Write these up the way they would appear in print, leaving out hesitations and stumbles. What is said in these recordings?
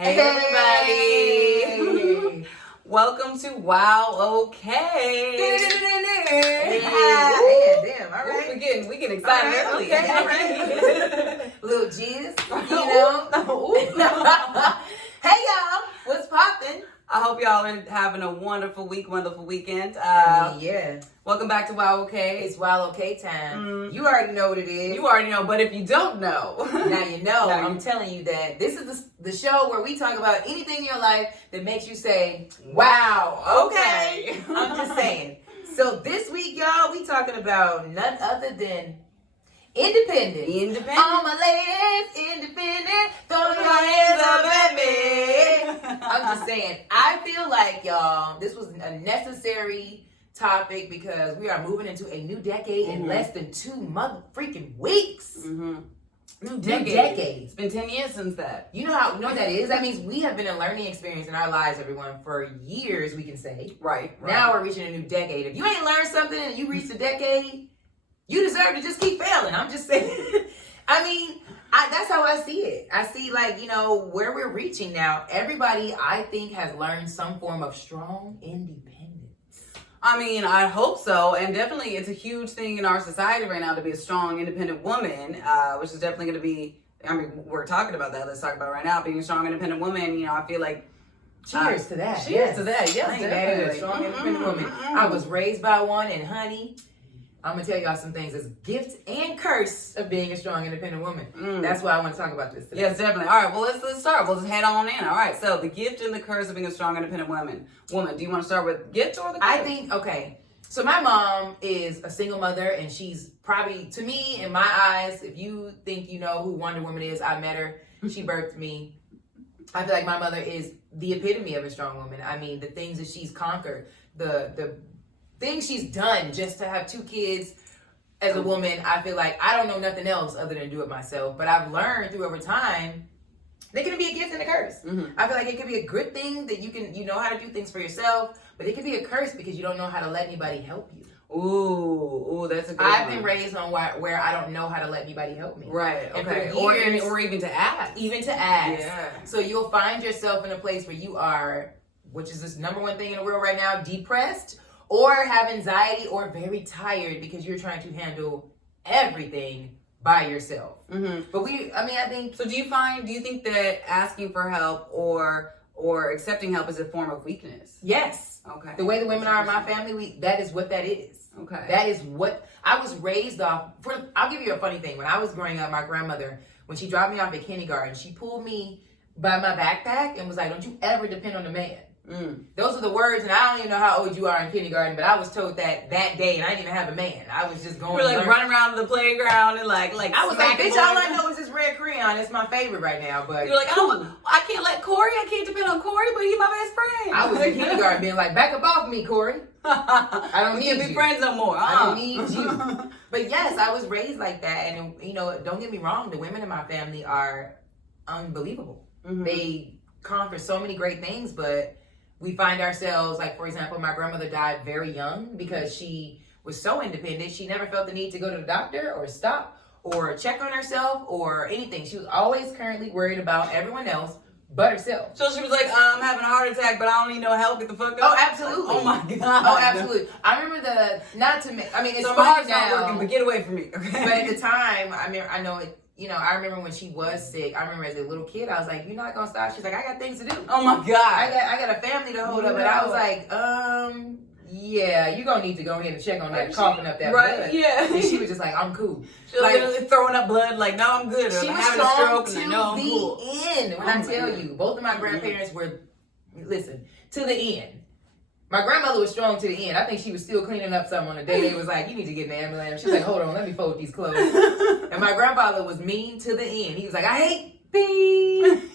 Hey everybody! Welcome to Wow Okay. Damn, all right. We getting excited early. Okay, all right. Little jizz, you know. Hey y'all, what's poppin'? I hope y'all are having a wonderful weekend. Yeah. Welcome back to Wow Okay. It's Wild Okay time. You already know what it is. You already know, but if you don't know, now you know. Now I'm telling you that this is the show where we talk about anything in your life that makes you say, wow, okay. I'm just saying. So this week, y'all, we talking about none other than independence. All my ladies, independent, throw your hands up at me. I'm just saying, I feel like, y'all, this was a necessary topic because we are moving into a new decade in less than 2 freaking weeks. New decade. It's been 10 years since that. You know what that is? That means we have been a learning experience in our lives, everyone, for years, we can say. Right. Now we're reaching a new decade. If you ain't learned something and you reached a decade, you deserve to just keep failing. I'm just saying. I mean, that's how I see it. I see, like, where we're reaching now. Everybody, I think, has learned some form of strong independence. I mean, I hope so. And definitely it's a huge thing in our society right now to be a strong, independent woman, which is definitely going to be, we're talking about that. Let's talk about it right now. Being a strong, independent woman, I feel like cheers to that. Cheers to that. Yes, I ain't mad at a strong, independent woman. I was raised by one, and honey, I'm going to tell y'all some things. It's gift and curse of being a strong, independent woman. That's why I want to talk about this today. Yes, definitely. All right, well, let's start. We'll just head on in. All right, so the gift and the curse of being a strong, independent woman. Do you want to start with gift or the curse? I think, okay. So my mom is a single mother, and she's probably, to me, in my eyes, if you think you know who Wonder Woman is, I met her. She birthed me. I feel like my mother is the epitome of a strong woman. I mean, the things that she's conquered, the things she's done just to have 2 kids as a woman, I feel like I don't know nothing else other than do it myself. But I've learned through over time, there can be a gift and a curse. I feel like it can be a good thing that you know how to do things for yourself, but it can be a curse because you don't know how to let anybody help you. Ooh, that's a good I've one. been raised on where I don't know how to let anybody help me. Right, And okay. for years, Or even to ask. Even to ask. Yeah. So you'll find yourself in a place where you are, which is this number one thing in the world right now, depressed, or have anxiety, or very tired because you're trying to handle everything by yourself. But I think. So do you think that asking for help or accepting help is a form of weakness? Yes. Okay. The way the women are in my family, that is what that is. Okay. That is what I was raised off. I'll give you a funny thing. When I was growing up, my grandmother, when she dropped me off at kindergarten, she pulled me by my backpack and was like, "Don't you ever depend on a man." Those are the words, and I don't even know how old you are in kindergarten, but I was told that day, and I didn't even have a man. I was just going. We're like running around the playground and like. I was like, bitch, all I know is this red crayon. It's my favorite right now. But you're like, I can't let Corey. I can't depend on Corey, but he's my best friend. I was in kindergarten being like, back up off me, Corey. I don't need to be friends no more. I don't need you. But yes, I was raised like that, and don't get me wrong. The women in my family are unbelievable. They conquer so many great things, but we find ourselves, like, for example, my grandmother died very young because she was so independent. She never felt the need to go to the doctor or stop or check on herself or anything. She was always currently worried about everyone else but herself. So she was like, I'm having a heart attack, but I don't need no help. Get the fuck up. Oh, absolutely. Oh, my God. Oh, absolutely. I remember it's so funny my heart's now, not working, but get away from me. Okay. But at the time, I know it. I remember when she was sick. I remember as a little kid, I was like, "You're not gonna stop." She's like, "I got things to do." Oh my God! I got a family to hold up, but I was like, yeah, you're gonna need to go ahead and check on that, coughing up that blood. Yeah. And she was just like, "I'm cool." She was like throwing up blood, like, "No, I'm good." She was having strong a stroke, to and no, I'm cool. the end. When I tell you, both of my grandparents were, to the end. My grandmother was strong to the end. I think she was still cleaning up something on the day. They was like, "You need to get an ambulance." She's like, "Hold on, let me fold these clothes." And my grandfather was mean to the end. He was like, "I hate beef."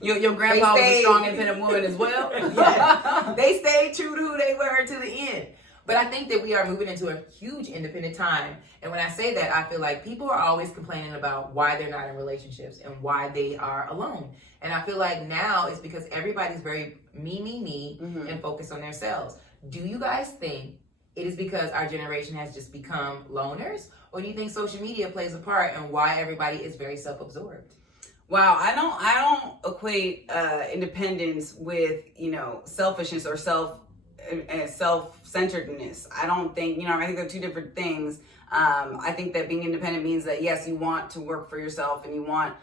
Your grandpa was a strong, independent woman as well. Yes. They stayed true to who they were to the end. But I think that we are moving into a huge independent time. And when I say that, I feel like people are always complaining about why they're not in relationships and why they are alone. And I feel like now it's because everybody's very me, and focused on themselves. Do you guys think it is because our generation has just become loners? Or do you think social media plays a part in why everybody is very self-absorbed? Wow, I don't equate independence with, selfishness or self-centeredness. I don't think, I think they're two different things. I think that being independent means that yes, you want to work for yourself and you want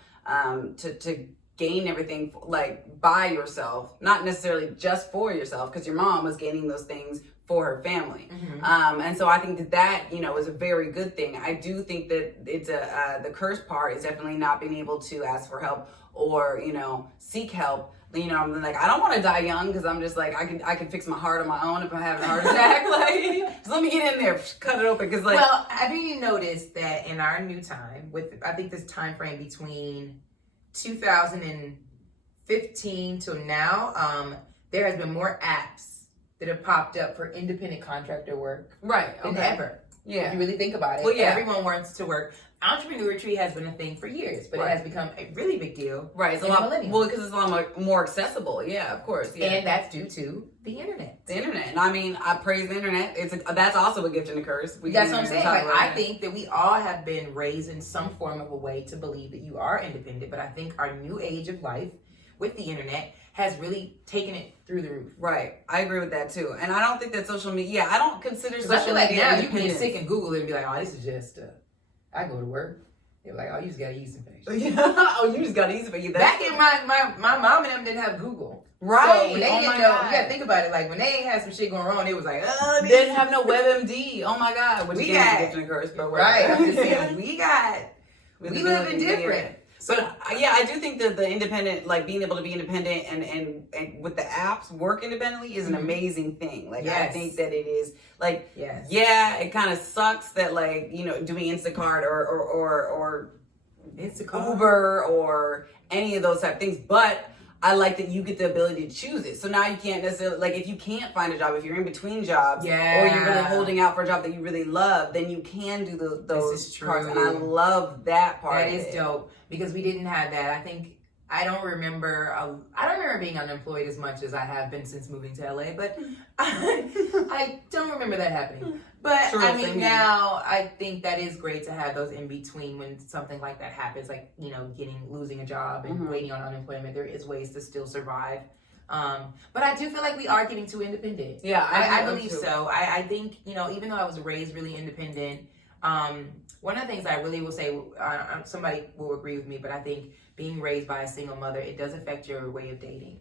to gain everything like by yourself, not necessarily just for yourself, because your mom was gaining those things for her family. And so I think that is a very good thing. I do think that it's the curse part is definitely not being able to ask for help or, seek help. I'm like, I don't want to die young because I'm just like, I can fix my heart on my own if I'm having a heart attack. Like, just let me get in there, cut it open. Cause like, well, have you noticed that in our new time, with I think this time frame between 2015 till now, there has been more apps that have popped up for independent contractor work than ever. Yeah. If you really think about it. Well, yeah. Everyone wants to work. Entrepreneurship has been a thing for years, but it has become a really big deal. Right. It's a lot, well, because it's a lot more accessible. Yeah, of course. Yeah. And that's due to the internet. The internet. And I mean, I praise the internet. That's also a gift and a curse. That's what I'm saying. Like, I think that we all have been raised in some form of a way to believe that you are independent, but I think our new age of life with the internet has really taken it through the roof. Right. I agree with that too. And I don't think that social media, I don't consider social media. I feel like now you can get independence. sick and Google it and be like, oh, this is just, I go to work. They're like, oh, you just got a yeast infection. Oh, you just got a yeast infection. Back in my mom and them didn't have Google. Right. So when they you gotta think about it. Like when they had some shit going wrong, it was like, oh, they didn't have no WebMD. Oh my God. Which we got a gift and a curse, but right. I'm just saying, we live in different. But yeah, I do think that the independent, like being able to be independent and with the apps work independently is an amazing thing. Like I think that it is like, yeah, it kind of sucks that like, doing Instacart or Uber or any of those type of things. But I like that you get the ability to choose it. So now you can't necessarily, like if you can't find a job, if you're in between jobs or you're really holding out for a job that you really love, then you can do those cards. And I love that part. That is dope because we didn't have that. I don't remember being unemployed as much as I have been since moving to LA, but I don't remember that happening. But I mean, now I think that is great to have those in between when something like that happens, like, losing a job and waiting on unemployment. There is ways to still survive. But I do feel like we are getting too independent. Yeah, I believe so. I think, even though I was raised really independent, one of the things I really will say, somebody will agree with me, but I think being raised by a single mother, it does affect your way of dating.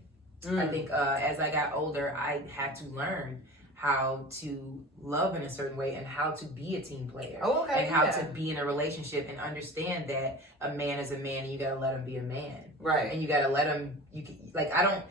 I think as I got older, I had to learn how to love in a certain way and how to be a team player. And how to be in a relationship and understand that a man is a man and you gotta let him be a man. Right. And you gotta let him, like a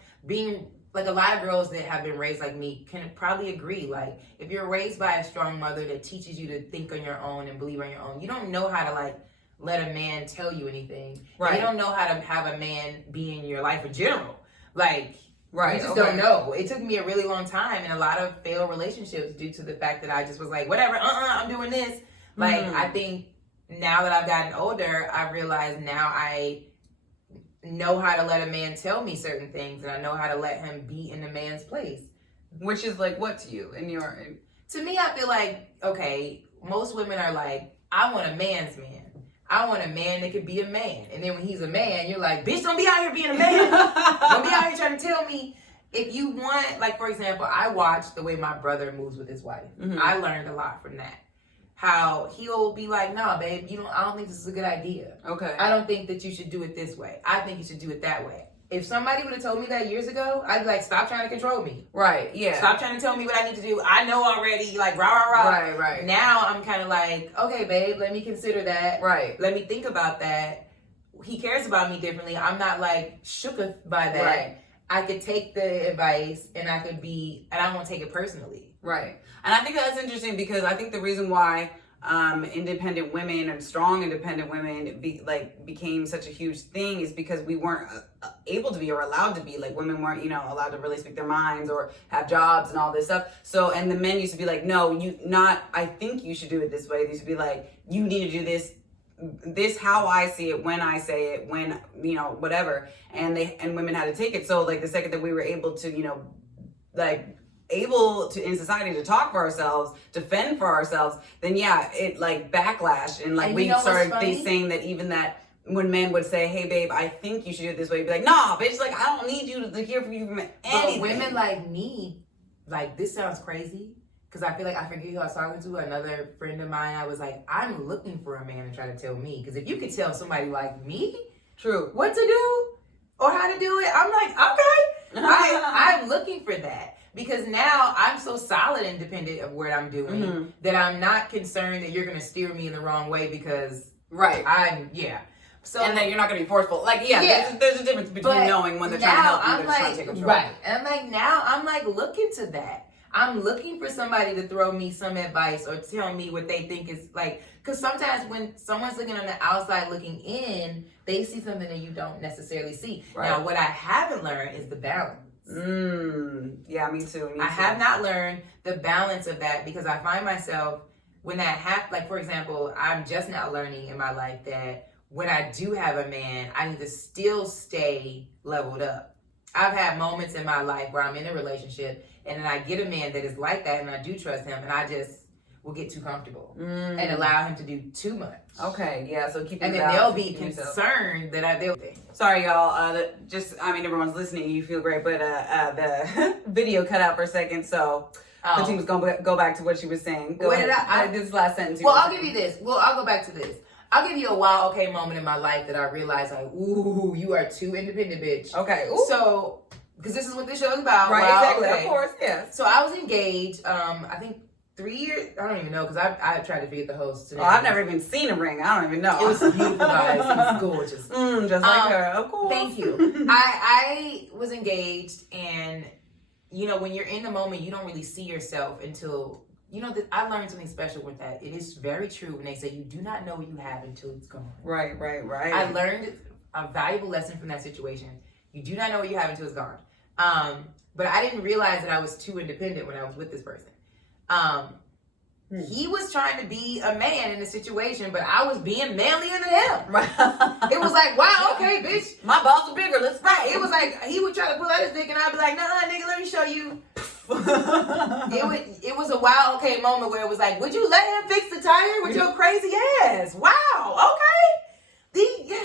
lot of girls that have been raised like me can probably agree. Like if you're raised by a strong mother that teaches you to think on your own and believe on your own, you don't know how to like let a man tell you anything. Right. You don't know how to have a man be in your life in general. Like, you just don't know. It took me a really long time and a lot of failed relationships due to the fact that I just was like, whatever, I'm doing this. Like, I think now that I've gotten older, I realize now I know how to let a man tell me certain things and I know how to let him be in a man's place. Which is like what to you? To me, I feel like, okay, most women are like, I want a man's man. I want a man that could be a man. And then when he's a man, you're like, bitch, don't be out here being a man. Don't be out here trying to tell me. If you want, like, for example, I watched the way my brother moves with his wife. I learned a lot from that. How he'll be like, nah, babe, I don't think this is a good idea. Okay. I don't think that you should do it this way. I think you should do it that way. If somebody would have told me that years ago, I'd be like, stop trying to control me. Right, yeah. Stop trying to tell me what I need to do. I know already, like, rah, rah, rah. Right. Now I'm kind of like, okay, babe, let me consider that. Right. Let me think about that. He cares about me differently. I'm not, like, shooketh by that. Right. I could take the advice and I won't take it personally. Right. And I think that's interesting because I think the reason why independent women and strong independent women became such a huge thing is because we weren't able to be or allowed to be. Like women weren't allowed to really speak their minds or have jobs and all this stuff. So and the men used to be like, no, I think you should do it this way. They used to be like, you need to do this how I see it, when I say it, when whatever. And women had to take it. So like the second that we were able to able to in society to talk for ourselves, defend for ourselves, then it like backlash and we started saying that even that when men would say, hey babe, I think you should do it this way, you'd be like, nah, bitch, like I don't need you to hear from you from anything. But women like me, like this sounds crazy, because I feel like I forget who I was talking to, another friend of mine. I was like, I'm looking for a man to try to tell me, because if you could tell somebody like me True. what to do or how to do it, I'm like, okay. I'm looking for that, because now I'm so solid and independent of what I'm doing that I'm not concerned that you're going to steer me in the wrong way, because So, and then you're not going to be forceful. Like, there's a difference between knowing when they're trying to help you and trying to take control. Right. And I'm like, now I'm like looking to that. I'm looking for somebody to throw me some advice or tell me what they think is like, because sometimes when someone's looking on the outside looking in, they see something that you don't necessarily see. Right. Now, what I haven't learned is the balance. Yeah, me too. I have not learned the balance of that, because I find myself when that happens, like for example, I'm just now learning in my life that when I do have a man, I need to still stay leveled up. I've had moments in my life where I'm in a relationship and then I get a man that is like that and I do trust him, and I just will get too comfortable and allow him to do too much. Okay, yeah, so keep it and then they'll be concerned that they'll think. Sorry, y'all. Everyone's listening. You feel great, but the video cut out for a second, so the team was gonna go back to what she was saying. Go ahead. This last sentence. Well, I'll give you this. Well, I'll go back to this. I'll give you a wow, okay moment in my life that I realized, like, ooh, you are too independent, bitch. Okay. Ooh. So, because this is what this show is about. Right, wow, exactly. Okay. Of course, yeah. So I was engaged, I think 3 years. I don't even know, because I tried to forget the host today. Oh, I've never even seen a ring. I don't even know. It was beautiful, guys. It was gorgeous. Just like her, of course. Thank you. I was engaged, and, you know, when you're in the moment, you don't really see yourself until... You know, I learned something special with that. It is very true when they say you do not know what you have until it's gone. Right. I learned a valuable lesson from that situation. You do not know what you have until it's gone. But I didn't realize that I was too independent when I was with this person. He was trying to be a man in the situation, but I was being manlier than him. Right. It was like, wow, okay, bitch. My balls are bigger. Let's right. It was like he would try to pull out his dick, and I'd be like, nah, nigga, let me show you. It was a wow, okay moment where it was like, would you let him fix the tire with your crazy ass? Wow, okay.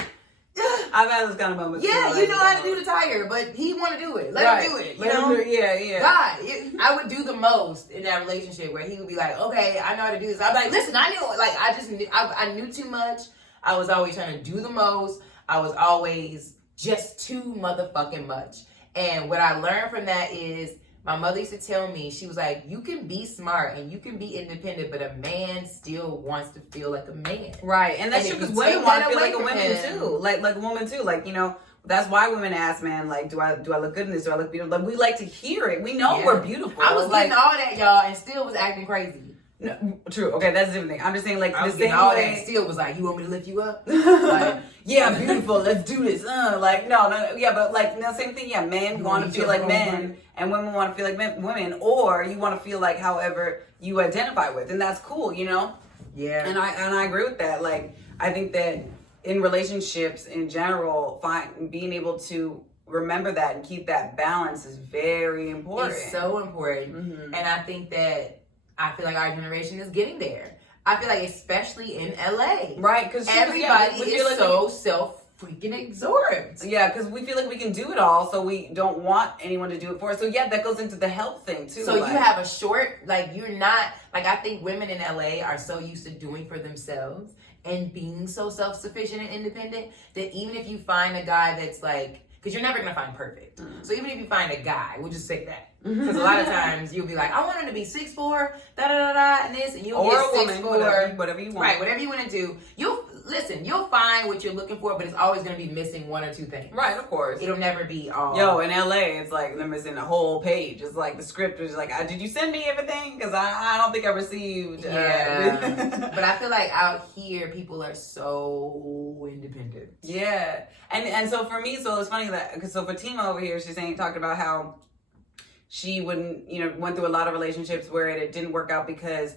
I've had those kind of moments. Yeah, you know how to do the tire, but he want to do it. Let him do it. You know? Yeah. God, I would do the most in that relationship where he would be like, okay, I know how to do this. I'd be like, listen, I knew, like, I just knew, I knew too much. I was always trying to do the most. I was always just too motherfucking much. And what I learned from that is, my mother used to tell me, she was like, you can be smart and you can be independent, but a man still wants to feel like a man. Right. And that's true, because women want to feel like a woman too. Like a woman too. Like, you know, that's why women ask, man, like, do I look good in this? Do I look beautiful? Like, we like to hear it. We know we're beautiful. I was getting all that, y'all, and still was acting crazy. No, true. Okay, that's a different thing. I'm just saying, like, I was the same all way. That still was like, you want me to lift you up? Like, yeah, beautiful. Let's do this. Like, no, yeah, but like, no, same thing. Yeah, men want to feel like men, and women want to feel like women, or you want to feel like however you identify with, and that's cool, you know. Yeah. And I agree with that. Like, I think that in relationships in general, being able to remember that and keep that balance is very important. It's so important, and I think that. I feel like our generation is getting there. I feel like, especially in LA. Right, because everybody is like so self-freaking absorbed. Yeah, because we feel like we can do it all, so we don't want anyone to do it for us. So, yeah, that goes into the help thing, too. So, like, you have a short, like, you're not, like, I think women in LA are so used to doing for themselves and being so self-sufficient and independent that even if you find a guy that's, like, because you're never going to find perfect. So even if you find a guy, we'll just say that. Because a lot of times you'll be like, I want him to be 6'4", and this, and you'll get 6'4". Whatever you want. Right, whatever you want to do. You'll find what you're looking for, but it's always going to be missing one or two things. Right, of course. It'll never be all. Yo, in LA, it's like they're missing a whole page. It's like the script is like, did you send me everything? Because I don't think I received. Yeah. But I feel like out here, people are so independent. Yeah. And so for me, so it's funny that, because so Fatima over here, she's talking about how she went through a lot of relationships where it didn't work out because,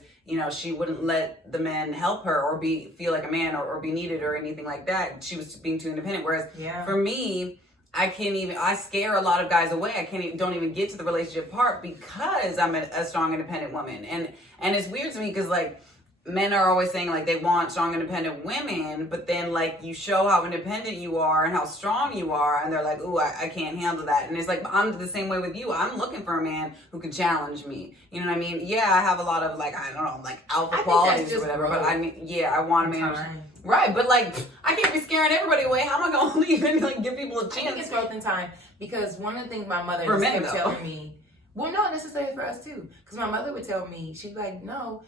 she wouldn't let the men help her or feel like a man or be needed or anything like that. She was being too independent. Whereas for me, I scare a lot of guys away. Don't even get to the relationship part because I'm a strong, independent woman. And it's weird to me because, like, men are always saying like they want strong, independent women, but then like you show how independent you are and how strong you are, and they're like, "Ooh, I can't handle that." And it's like I'm the same way with you. I'm looking for a man who can challenge me. You know what I mean? Yeah, I have a lot of like I don't know, like alpha qualities or whatever. But I mean, yeah, I want a man. Right, but like I can't be scaring everybody away. How am I gonna leave and like give people a chance? I think it's growth in time because one of the things my mother kept telling me. Well, not necessarily for us too, because my mother would tell me, she'd be like, "No,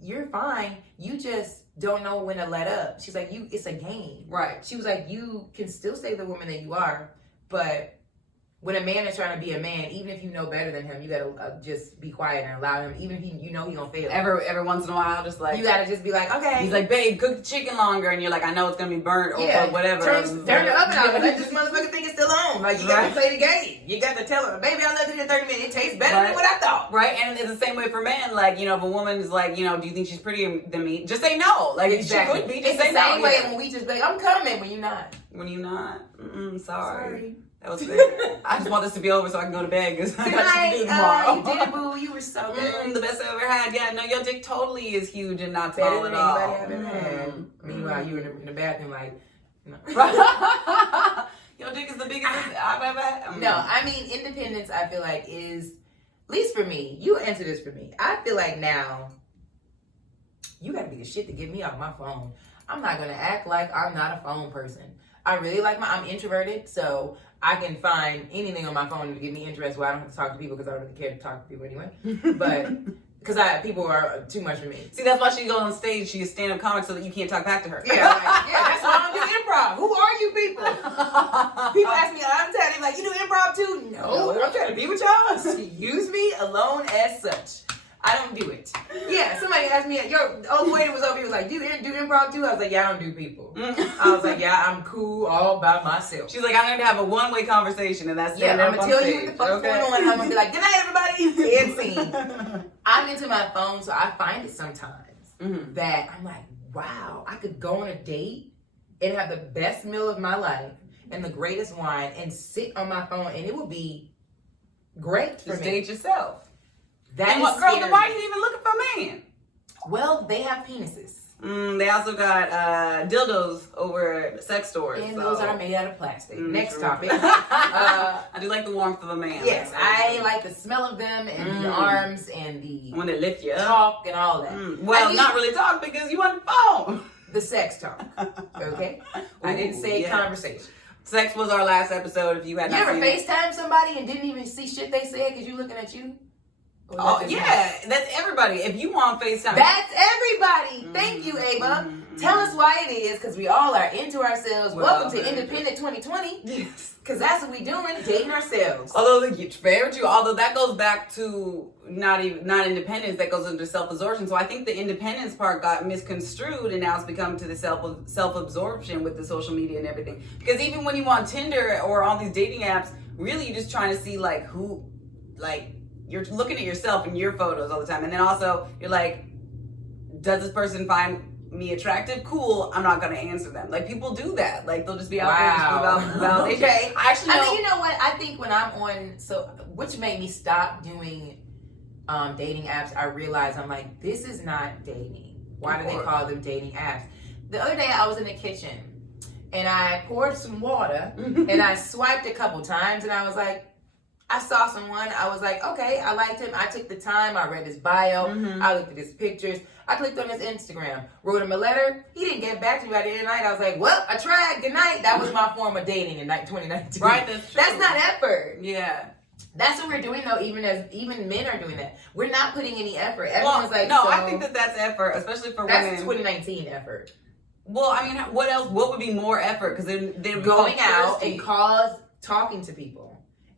you're fine. You just don't know when to let up." She's like, it's a game. Right. She was like, you can still stay the woman that you are, but when a man is trying to be a man, even if you know better than him, you gotta just be quiet and allow him. Even if you know he gonna fail. Every once in a while, just like you gotta just be like, okay. He's like, "Babe, cook the chicken longer," and you're like, "I know it's gonna be burnt or whatever." Turn the oven out and let this motherfucker think it's still on. Like you gotta play the game. You got to tell her, "Baby, I left it in 30 minutes. It tastes better than what I thought." Right, and it's the same way for men. Like, if a woman is like, do you think she's prettier than me? Just say no. Like, exactly. She could be. Just say no. It's the same way when we just be like, "I'm coming," when you're not. When you're not. Sorry. That was fair. I just want this to be over so I can go to bed because I got shit to do tomorrow. You did it, boo. You were so good. The best I've ever had. Yeah, no, your dick totally is huge and not better small than at all. anybody I've ever had. Meanwhile, you were in the bathroom like, no. Your dick is the biggest I've ever had. No, I mean, independence, I feel like is, at least for me, you answer this for me. I feel like now, you gotta be the shit to get me off my phone. I'm not gonna act like I'm not a phone person. I really like I'm introverted, so I can find anything on my phone to get me interested where I don't have to talk to people because I don't really care to talk to people anyway. But because people are too much for me. See, that's why she goes on stage. She's a stand-up comic so that you can't talk back to her. Yeah, that's why I don't do improv. Who are you people? People ask me all the time, like, "You do improv too?" No, I'm trying to be with y'all. Use me alone as such. I don't do it. Yeah, somebody asked me, your old waiter was over here, was like, "Do you do improv too?" I was like, "Yeah, I don't do people." I was like, "Yeah, I'm cool all by myself." She's like, "I'm going to have a one-way conversation," and that's I'm going to tell you what the fuck's going on. I'm going to be like, "Good night, everybody." End scene. I'm into my phone, so I find it sometimes that I'm like, wow, I could go on a date and have the best meal of my life and the greatest wine and sit on my phone, and it would be great for me. Just date yourself. That is scary. Then why are you even looking for a man? Well, they have penises. They also got dildos over sex stores. And those are made out of plastic. Next topic. I do like the warmth of a man. Yes, I like the smell of them and the arms and the when they lift you up. Talk and all that. Well, not really talk because you want the phone. The sex talk. Okay? I didn't say conversation. Sex was our last episode. If you had not ever FaceTime somebody and didn't even see shit they said because you looking at you? Oh, yeah, that's everybody. If you want FaceTime. That's everybody. Thank you, Ava. Tell us why it is, because we all are into ourselves. Welcome to Independent 2020. Yes. Because that's what we're doing, dating ourselves. Although, very true. Although that goes back to not independence, that goes into self-absorption. So I think the independence part got misconstrued, and now it's become to the self-absorption with the social media and everything. Because even when you on Tinder or all these dating apps, really you're just trying to see you're looking at yourself and your photos all the time. And then also you're like, does this person find me attractive? Cool. I'm not going to answer them. Like, people do that. Like, they'll just be out there just about validation. Okay. I mean, you know what? I think when I'm on, which made me stop doing dating apps, I realized I'm like, this is not dating. Why do they call them dating apps? The other day I was in the kitchen and I poured some water and I swiped a couple times and I was like, I saw someone, I was like, okay, I liked him. I took the time, I read his bio, I looked at his pictures, I clicked on his Instagram, wrote him a letter. He didn't get back to me by the end of the night. I was like, well, I tried, good night. That was my form of dating in 2019. Right, that's true. That's not effort. Yeah. That's what we're doing though, even men are doing that. We're not putting any effort. Everyone's like, no, I think that's effort, especially for women. That's 2019 effort. Well, I mean, what else? What would be more effort? Because they're going out and talking to people.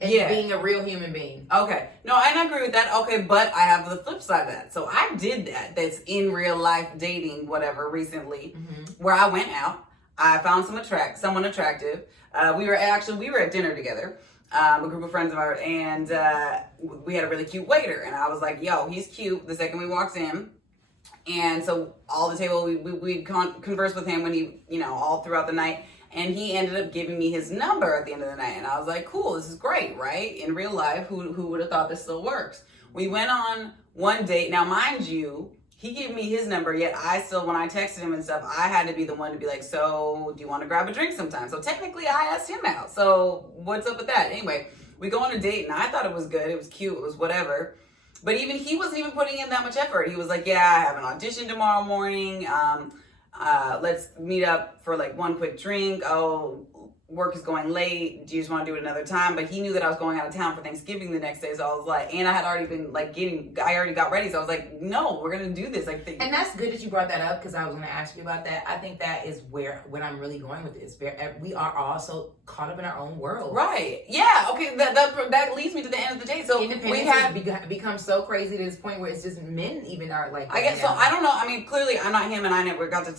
And being a real human being. Okay. No, and I agree with that. Okay, but I have the flip side of that. So I did that. That's in real life dating, whatever, recently, where I went out. I found someone attractive. We were at dinner together, a group of friends of ours, and we had a really cute waiter. And I was like, yo, he's cute. The second we walked in. And so all the table, we'd converse with him when he, all throughout the night. And he ended up giving me his number at the end of the night. And I was like, cool, this is great, right? In real life, who would have thought this still works? We went on one date. Now, mind you, he gave me his number, yet I still, when I texted him and stuff, I had to be the one to be like, so do you want to grab a drink sometime? So technically I asked him out. So what's up with that? Anyway, we go on a date and I thought it was good. It was cute. It was whatever. But even he wasn't even putting in that much effort. He was like, yeah, I have an audition tomorrow morning. Let's meet up for like one quick drink. Oh, work is going late. Do you just want to do it another time? But he knew that I was going out of town for Thanksgiving the next day. So I was like, and I had already been like I already got ready. So I was like, no, we're going to do this. Like, and that's good that you brought that up because I was going to ask you about that. I think that is when I'm really going with this. We are all so caught up in our own world. Right. Yeah. Okay. That leads me to the end of the day. So independence has become so crazy to this point where it's just men even are like. I guess so. I don't know. I mean, clearly I'm not him and I never got to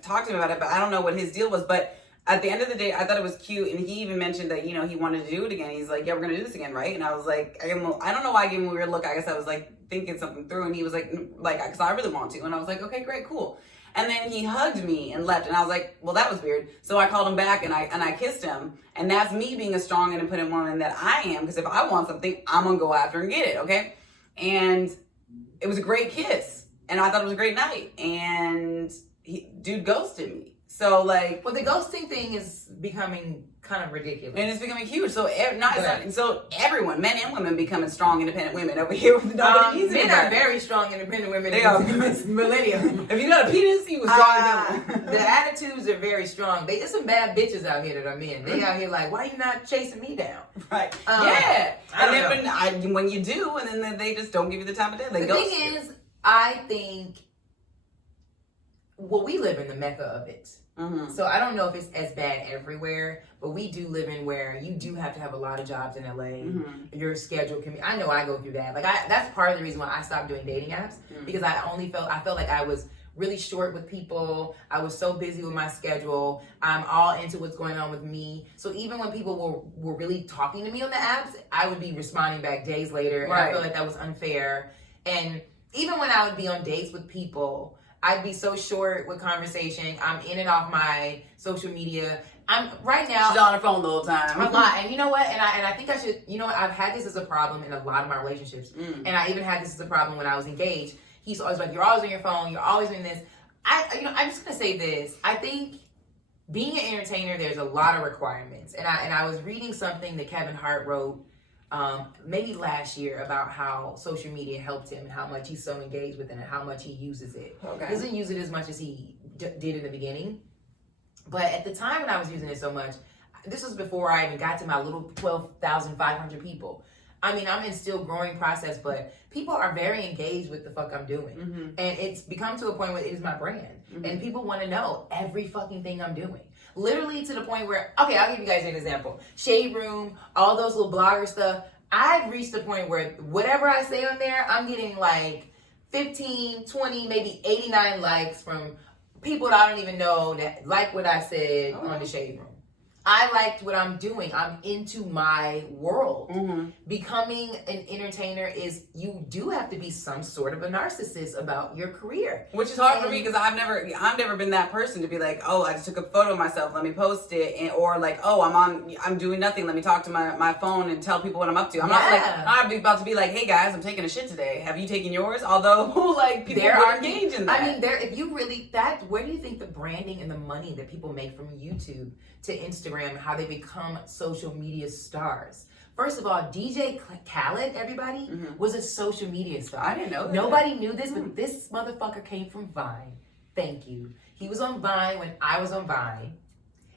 talk to him about it, but I don't know what his deal was. But at the end of the day, I thought it was cute, and he even mentioned that, you know, he wanted to do it again. He's like, yeah, we're going to do this again, right? And I was like, I don't know why I gave him a weird look. I guess I was like thinking something through, and he was like, because I really want to. And I was like, okay, great, cool. And then he hugged me and left, and I was like, well, that was weird. So I called him back, and I kissed him, and that's me being a strong, independent woman that I am, because if I want something, I'm going to go after and get it, okay? And it was a great kiss, and I thought it was a great night, and dude ghosted me. So like, well, the ghosting thing is becoming kind of ridiculous, and it's becoming huge. So so everyone, men and women, becoming strong, independent women over here. Men are very strong, independent women. They are millennium. If you got a penis, you was strong. The attitudes are very strong. There's some bad bitches out here that are men. They out here like, why you not chasing me down? Right. Yeah. And then when you do, and then they just don't give you the time of day. The thing is, I think, well, we live in the mecca of it. Mm-hmm. So I don't know if it's as bad everywhere, but we do live in where you do have to have a lot of jobs in LA. Mm-hmm. Your schedule can be, I know I go through that. Like that's part of the reason why I stopped doing dating apps, because I felt like I was really short with people. I was so busy with my schedule. I'm all into what's going on with me. So even when people were really talking to me on the apps, I would be responding back days later. And I feel like that was unfair. And even when I would be on dates with people, I'd be so short with conversation. I'm in and off my social media. I'm right now. She's on her phone the whole time. A lot. And you know what? And I think I should, you know what? I've had this as a problem in a lot of my relationships. And I even had this as a problem when I was engaged. He's always like, you're always on your phone. You're always doing this. I'm just going to say this. I think being an entertainer, there's a lot of requirements. And I was reading something that Kevin Hart wrote maybe last year about how social media helped him and how much he's so engaged with it and how much he uses it. Okay. He doesn't use it as much as he did in the beginning. But at the time when I was using it so much, this was before I even got to my little 12,500 people. I mean, I'm in still growing process, but people are very engaged with the fuck I'm doing. Mm-hmm. And it's become to a point where it is my brand. Mm-hmm. And people want to know every fucking thing I'm doing. Literally to the point where, okay, I'll give you guys an example. Shade Room, all those little blogger stuff. I've reached a point where whatever I say on there, I'm getting like 15, 20, maybe 89 likes from people that I don't even know that like what I said on the Shade Room. I liked what I'm doing. I'm into my world. Mm-hmm. Becoming an entertainer is, you do have to be some sort of a narcissist about your career. Which is hard for me because I've never been that person to be like, oh, I just took a photo of myself, let me post it, or like, oh, I'm doing nothing, let me talk to my phone and tell people what I'm up to. I'm not about to be like, hey guys, I'm taking a shit today. Have you taken yours? Although like people are engaged in that. I mean, if you really where do you think the branding and the money that people make from YouTube to Instagram, how they become social media stars? First of all, DJ Khaled, everybody, was a social media star. I didn't know that. Nobody knew this, but this motherfucker came from Vine. Thank you. He was on Vine when I was on Vine.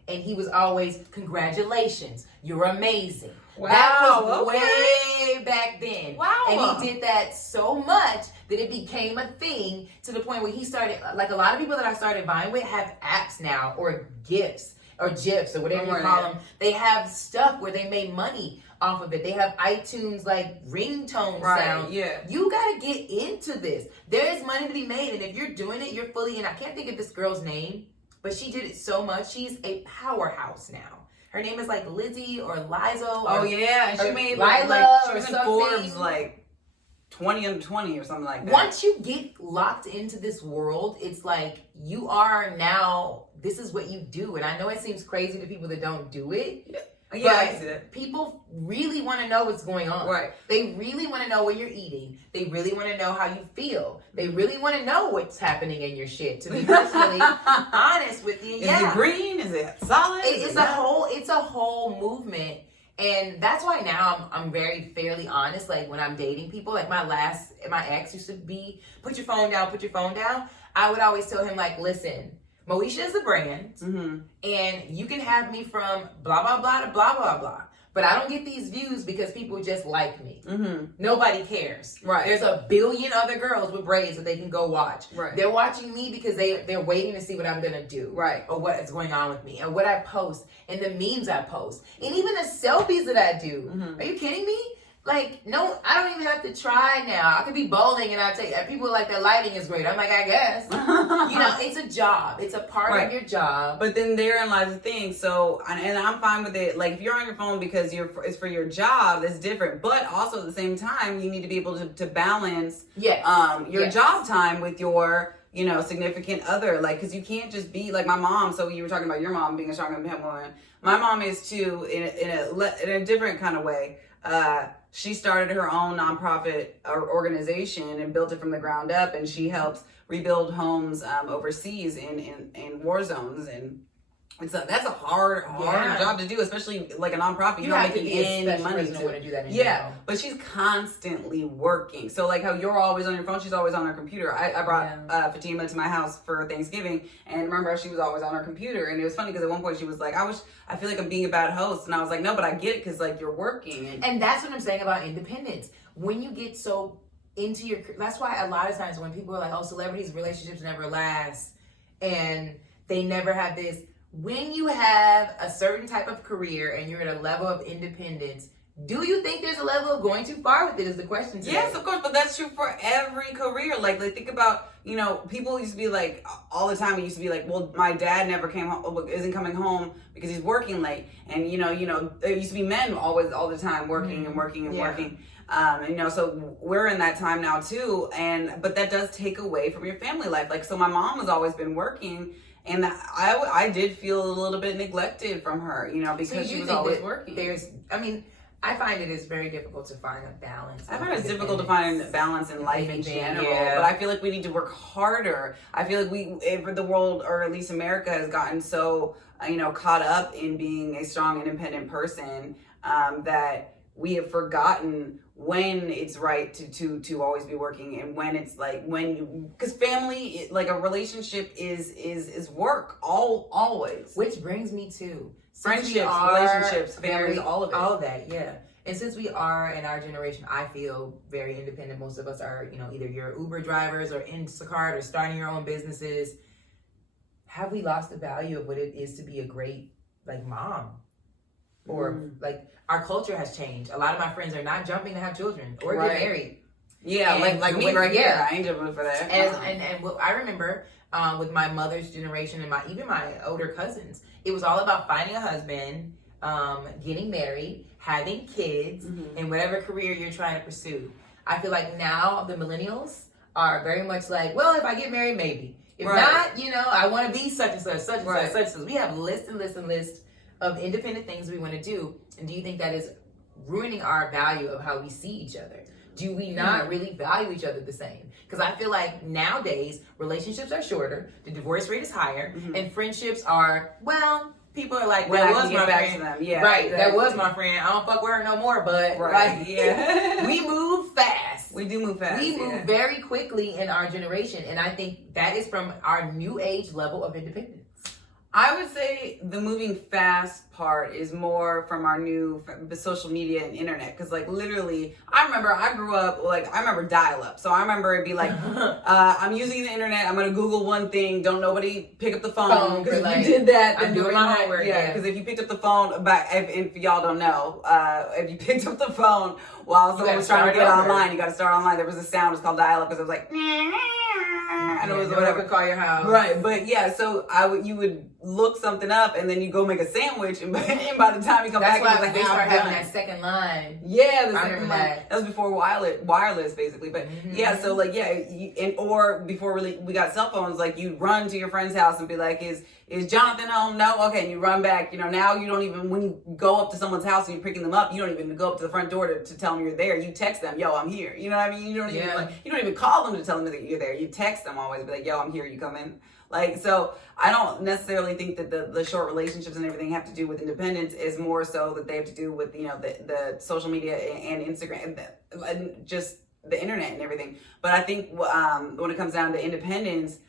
And he was always, congratulations, you're amazing. Wow, that was way back then. Wow. And he did that so much that it became a thing to the point where he started, like a lot of people that I started Vine with have apps now, or GIFs, or GIFs, or whatever you call them. They have stuff where they made money off of it. They have iTunes like ringtone sounds. Yeah. You gotta get into this. There is money to be made, and if you're doing it, you're fully in. I can't think of this girl's name, but she did it so much. She's a powerhouse now. Her name is like Lizzie or Liza. Oh yeah, and she made Lila she was in Forbes like 20 under 20 or something like that. Once you get locked into this world, it's like you are now. This is what you do, and I know it seems crazy to people that don't do it. Yeah, I But can see that. people really want to know what's going on. Right. They really want to know what you're eating. They really want to know how you feel. They really want to know what's happening in your shit. To be personally honest with you, Is it green? Is it solid? It's a whole movement. And that's why now I'm very fairly honest. Like when I'm dating people, like my ex used to be, put your phone down. I would always tell him like, listen, Moesha is a brand, and you can have me from blah, blah, blah to blah, blah, blah. But I don't get these views because people just like me. Nobody cares. Right. There's a billion other girls with braids that they can go watch. Right. They're watching me because they're waiting to see what I'm going to do. Right. Or what is going on with me. And what I post. And the memes I post. And even the selfies that I do. Are you kidding me? Like, no, I don't even have to try now. I could be bowling and people are like, the lighting is great. I'm like, I guess. You know, it's a job. It's a part of your job. But then therein lies the thing. So, and I'm fine with it. Like, if you're on your phone because it's for your job, that's different. But also at the same time, you need to be able to balance your job time with your, you know, significant other. Like, because you can't just be like my mom. So you were talking about your mom being a strong independent woman. My mom is too, in a different kind of way. She started her own nonprofit organization and built it from the ground up, and she helps rebuild homes overseas in war zones, and that's a hard job to do, especially like a nonprofit. You're not making any money to do that. But she's constantly working. So like how you're always on your phone, she's always on her computer. I brought Fatima to my house for Thanksgiving, and remember she was always on her computer, and it was funny because at one point she was like, I feel like I'm being a bad host, and I was like, no, but I get it because like you're working, and that's what I'm saying about independence. When you get so into that's why a lot of times when people are like, oh, celebrities' relationships never last, and they never have this. When you have a certain type of career and you're at a level of independence, do you think there's a level of going too far with it is the question today. Yes, of course, but that's true for every career. Like think about, you know, people used to be like, all the time it used to be like, well, my dad never came home, isn't coming home because he's working late. And, you know, there used to be men all the time working and working and working. You know, so we're in that time now too. But that does take away from your family life. Like, so my mom has always been working. And I did feel a little bit neglected from her, you know, because she was always working. I find it is very difficult to find a balance. I find it's difficult to find a balance in life in general, but I feel like we need to work harder. I feel like the world, or at least America, has gotten so, you know, caught up in being a strong, independent person that we have forgotten when it's right to always be working, and when it's like because family, like a relationship is work always. Which brings me to friendships, relationships, families, all of it. All of that, yeah. And since we are in our generation, I feel very independent. Most of us are, you know, either you're Uber drivers or Instacart or starting your own businesses. Have we lost the value of what it is to be a great like mom? Or like our culture has changed. A lot of my friends are not jumping to have children or get married. Yeah, like me right here. I ain't jumping for that. And what I remember with my mother's generation and even my older cousins, it was all about finding a husband, getting married, having kids, and whatever career you're trying to pursue. I feel like now the millennials are very much like, well, if I get married, maybe. If not, you know, I want to be such and such, such and such, such and such. We have lists and lists and lists of independent things we want to do. And do you think that is ruining our value of how we see each other? Do we not really value each other the same? Because I feel like nowadays relationships are shorter, the divorce rate is higher, and friendships are, well, people are like, that was my friend. Right, that was my friend. I don't fuck with her no more, but we move fast. We do move fast. We move very quickly in our generation, and I think that is from our new age level of independence. I would say the moving fast part is more from our new social media and internet. Because, like, literally, I grew up, like, I remember dial-up. So I remember it'd be like, I'm using the internet, I'm going to Google one thing, don't nobody pick up the phone. Because if you did that, then I'm doing my homework. Yeah, because if you picked up the phone, if y'all don't know, if you picked up the phone while someone was trying to get online, you got to start online. There was a sound, it was called dial-up, because it was like, and it was whatever, call your house. Right, but yeah, so you would look something up and then you go make a sandwich and by the time you come That's back, why it's they like start half having done. that second line. Yeah, the I second remember line. that. That was before wireless basically. But yeah, so like or before really we got cell phones, like you run to your friend's house and be like, is Jonathan home? No, okay, and you run back. You know, now you don't even, when you go up to someone's house and you're picking them up, you don't even go up to the front door to tell them you're there. You text them, yo, I'm here. You know what I mean? You don't even call them to tell them that you're there. You text them always, be like, yo, I'm here. You come in. Like, so I don't necessarily think that the short relationships and everything have to do with independence. Is more so that they have to do with, you know, the social media and Instagram and just the internet and everything. But I think when it comes down to independence,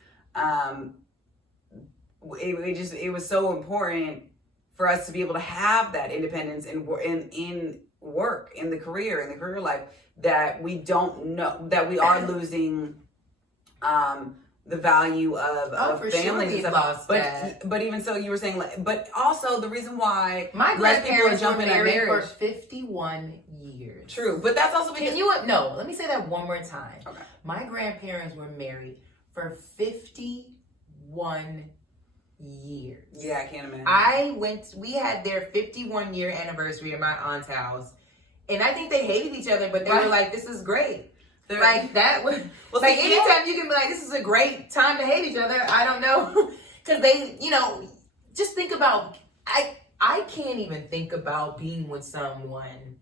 it was so important for us to be able to have that independence in work, in the career life, that we don't know that we are losing the value of families and stuff. But even so, you were saying, like, but also the reason why my grandparents were married for marriage 51 years. True, but that's also because let me say that one more time. Okay. My grandparents were married for 51 years. Yeah, I can't imagine. We had their 51-year anniversary at my aunt's house, and I think they hated each other, but they were like, this is great. Like that was like anytime you can be like, this is a great time to hate each other. I don't know, because they, you know, just think about, I can't even think about being with someone.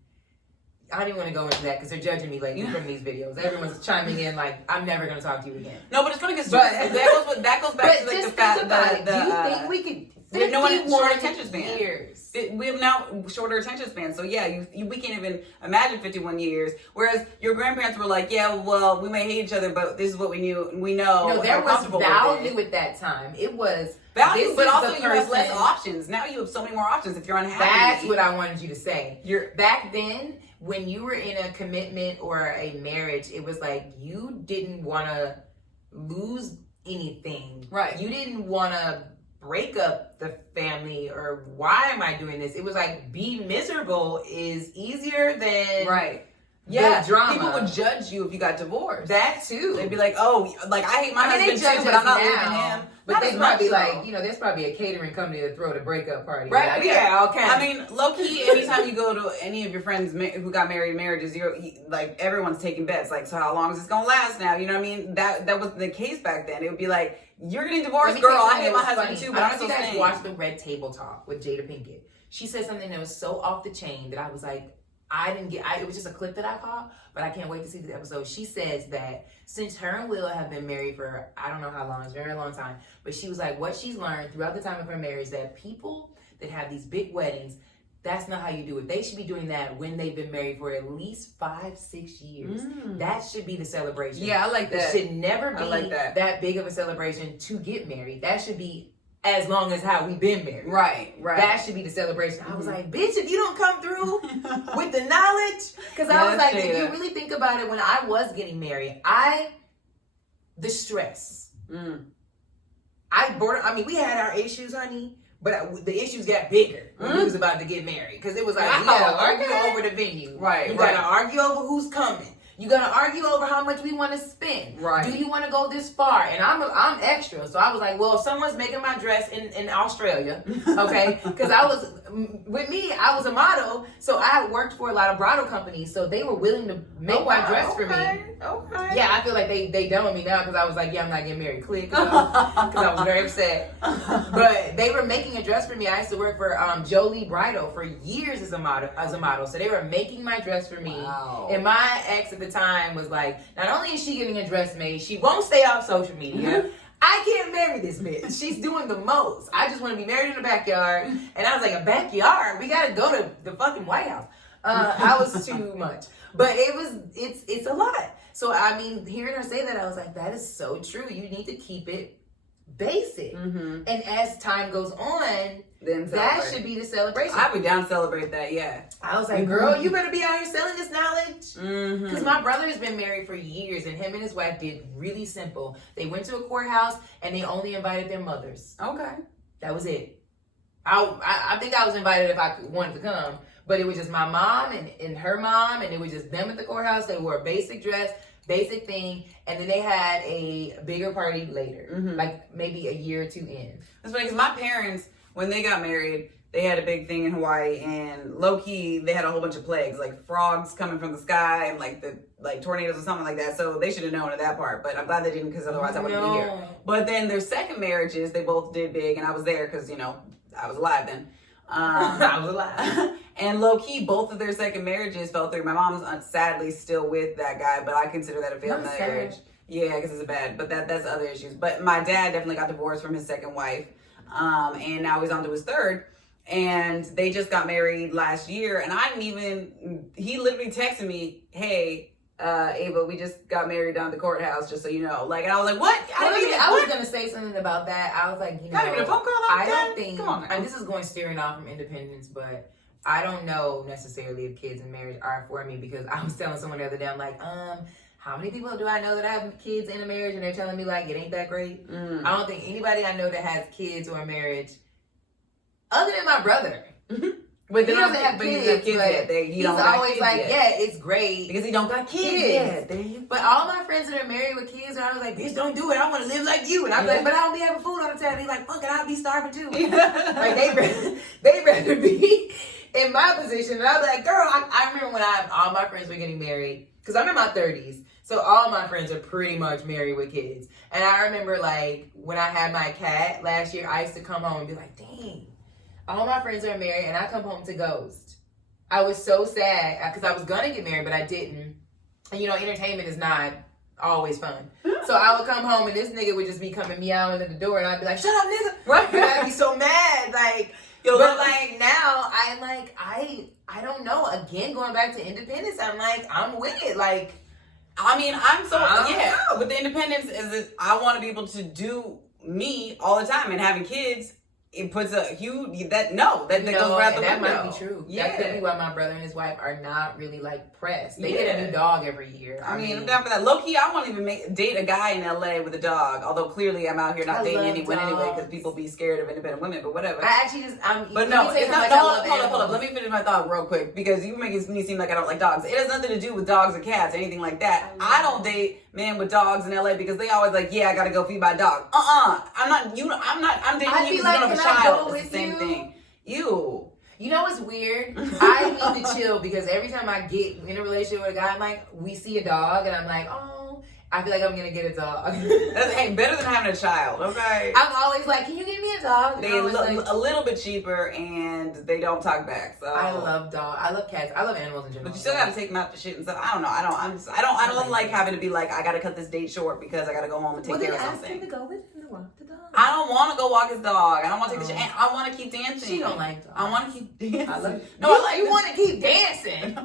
I don't even want to go into that because they're judging me lately from these videos. Everyone's chiming in like, I'm never going to talk to you again. No, but it's funny because that goes back to like the fact that do you think we could? We have no short attention span. Years. We have now shorter attention span. So yeah, we can't even imagine 51 years. Whereas your grandparents were like, yeah, well, we may hate each other, but this is what we know. No, there was value at that time. It was value, but also you have less options. Now you have so many more options if you're unhappy. That's what I wanted you to say. Back then, when you were in a commitment or a marriage, it was like you didn't want to lose anything. Right. You didn't want to break up the family, or why am I doing this? It was like, be miserable is easier than yeah, drama. People would judge you if you got divorced. That too. They'd be like, oh, like I hate my husband too, but I'm not leaving him. But they might be like, you know, there's probably a catering company to throw the breakup party. Right. Like, yeah, okay. I mean, low key, anytime you go to any of your friends who got married in marriages, you're like, everyone's taking bets. Like, so how long is this gonna last now? You know what I mean? That was the case back then. It would be like, you're getting divorced, girl. I hate my husband too, but I'm still staying. I don't know if you guys watched the Red Table Talk with Jada Pinkett. She said something that was so off the chain that I was like, it was just a clip that I caught, but I can't wait to see the episode. She says that since her and Will have been married for, I don't know how long, it's a very long time, but she was like, what she's learned throughout the time of her marriage, that people that have these big weddings, that's not how you do it. They should be doing that when they've been married for at least 5-6 years. That should be the celebration. Yeah, I like that. It should never be that big of a celebration to get married. That should be as long as how we've been married. Right. That should be the celebration. I was like, bitch, if you don't come through with the knowledge, because I was like, if you really think about it, when I was getting married, the stress. We had our issues, honey, but the issues got bigger when we was about to get married, because it was like, we gotta argue over the venue. Right. You gotta argue over who's coming. You gotta argue over how much we want to spend. Right. Do you want to go this far? And I'm extra, so I was like, well, if someone's making my dress in Australia, okay, because I was a model, so I had worked for a lot of bridal companies, so they were willing to make my dress for me. Okay. Yeah, I feel like they done with me now, because I was like, yeah, I'm not getting married quick, because I was very upset. But they were making a dress for me. I used to work for Jolie Bridal for years as a model, so they were making my dress for me. Wow. And my ex at the time was like, not only is she getting a dress made, she won't stay off social media. I can't marry this bitch. She's doing the most. I just want to be married in the backyard. And I was like, a backyard? We got to go to the fucking White House. I was too much. But it's a lot. So, I mean, hearing her say that, I was like, that is so true. You need to keep it basic. And as time goes on, then that should be the celebration. I'd be down to celebrate that, yeah. I was like, girl, you better be out here selling this knowledge. Because my brother has been married for years, and him and his wife did really simple. They went to a courthouse, and they only invited their mothers. Okay. That was it. I think I was invited if I wanted to come, but it was just my mom and her mom, and it was just them at the courthouse. They wore a basic dress. basic thing, and then they had a bigger party later, like maybe a year or two in. That's funny because my parents, when they got married, they had a big thing in Hawaii, and low key they had a whole bunch of plagues, like frogs coming from the sky and like tornadoes or something like that. So they should have known at that part, but I'm glad they didn't because otherwise I wouldn't be here. But then their second marriages, they both did big, and I was there because I was alive then. I was alive. And low key, both of their second marriages fell through. My mom's sadly still with that guy, but I consider that a failed marriage. Yeah, because it's bad. But that's other issues. But my dad definitely got divorced from his second wife, and now he's on to his third. And they just got married last year, and I didn't even. He literally texted me, "Hey, Ava, we just got married down at the courthouse, just so you know." Like, and I was like, "What?" I was gonna say something about that. I was like, not even a phone call. I don't think. Come on, and this is going steering off from independence, but I don't know necessarily if kids in marriage are for me, because I was telling someone the other day, I'm like, how many people do I know that have kids in a marriage, and they're telling me like it ain't that great? I don't think anybody I know that has kids or a marriage, other than my brother. But he doesn't have kids yet. He's always like, yeah, it's great. Because he don't got kids. But all my friends that are married with kids are always like, bitch, don't do it. I want to live like you. And I'm like, but I don't be having food all the time. He's like, fuck it, I'll be starving too. Like, they rather be in my position. And I'll be like, girl, I remember when all my friends were getting married. Because I'm in my 30s. So all my friends are pretty much married with kids. And I remember, like, when I had my cat last year, I used to come home and be like, dang, all my friends are married, and I come home to ghost. I was so sad because I was going to get married, but I didn't. And, entertainment is not always fun. So I would come home, and this nigga would just be coming meowing at the door, and I'd be like, shut up, nigga. Right? And I'd be so mad. Like, but, like, now, I'm like, I don't know. Again, going back to independence, I'm like, I'm with it. Like, I mean, with the independence is I want to be able to do me all the time, and having kids, it puts a huge that goes right the window. That might be true. Yeah, that could be why my brother and his wife are not really like pressed. They get a new dog every year. I mean, I'm down for that. Low key, I won't even date a guy in LA with a dog. Although clearly, I'm out here not dating anyone anyway because people be scared of independent women. But whatever. I actually but no, it's not. Hold up. Let me finish my thought real quick because you making me seem like I don't like dogs. It has nothing to do with dogs or cats or anything like that. I don't date men with dogs in LA because they always like, yeah, I gotta go feed my dog. I'm not. I'm dating you because you don't have a child. It's the same thing. You know what's weird? I need to chill because every time I get in a relationship with a guy, I'm like, we see a dog, and I'm like, oh, I feel like I'm gonna get a dog. That's better than having a child, okay? I'm always like, can you give me a dog? They a little bit cheaper and they don't talk back. So I love dogs. I love cats. I love animals in general. But you still gotta take them out to shit and stuff. I don't know. I don't like having to be like, I gotta cut this date short because I gotta go home and take care of something. Ask him to go with him to walk the dog. I don't want to go walk his dog. I don't want to take the shit. I want to keep dancing. She don't like dogs. I want to keep dancing. I love you. You want to keep dancing.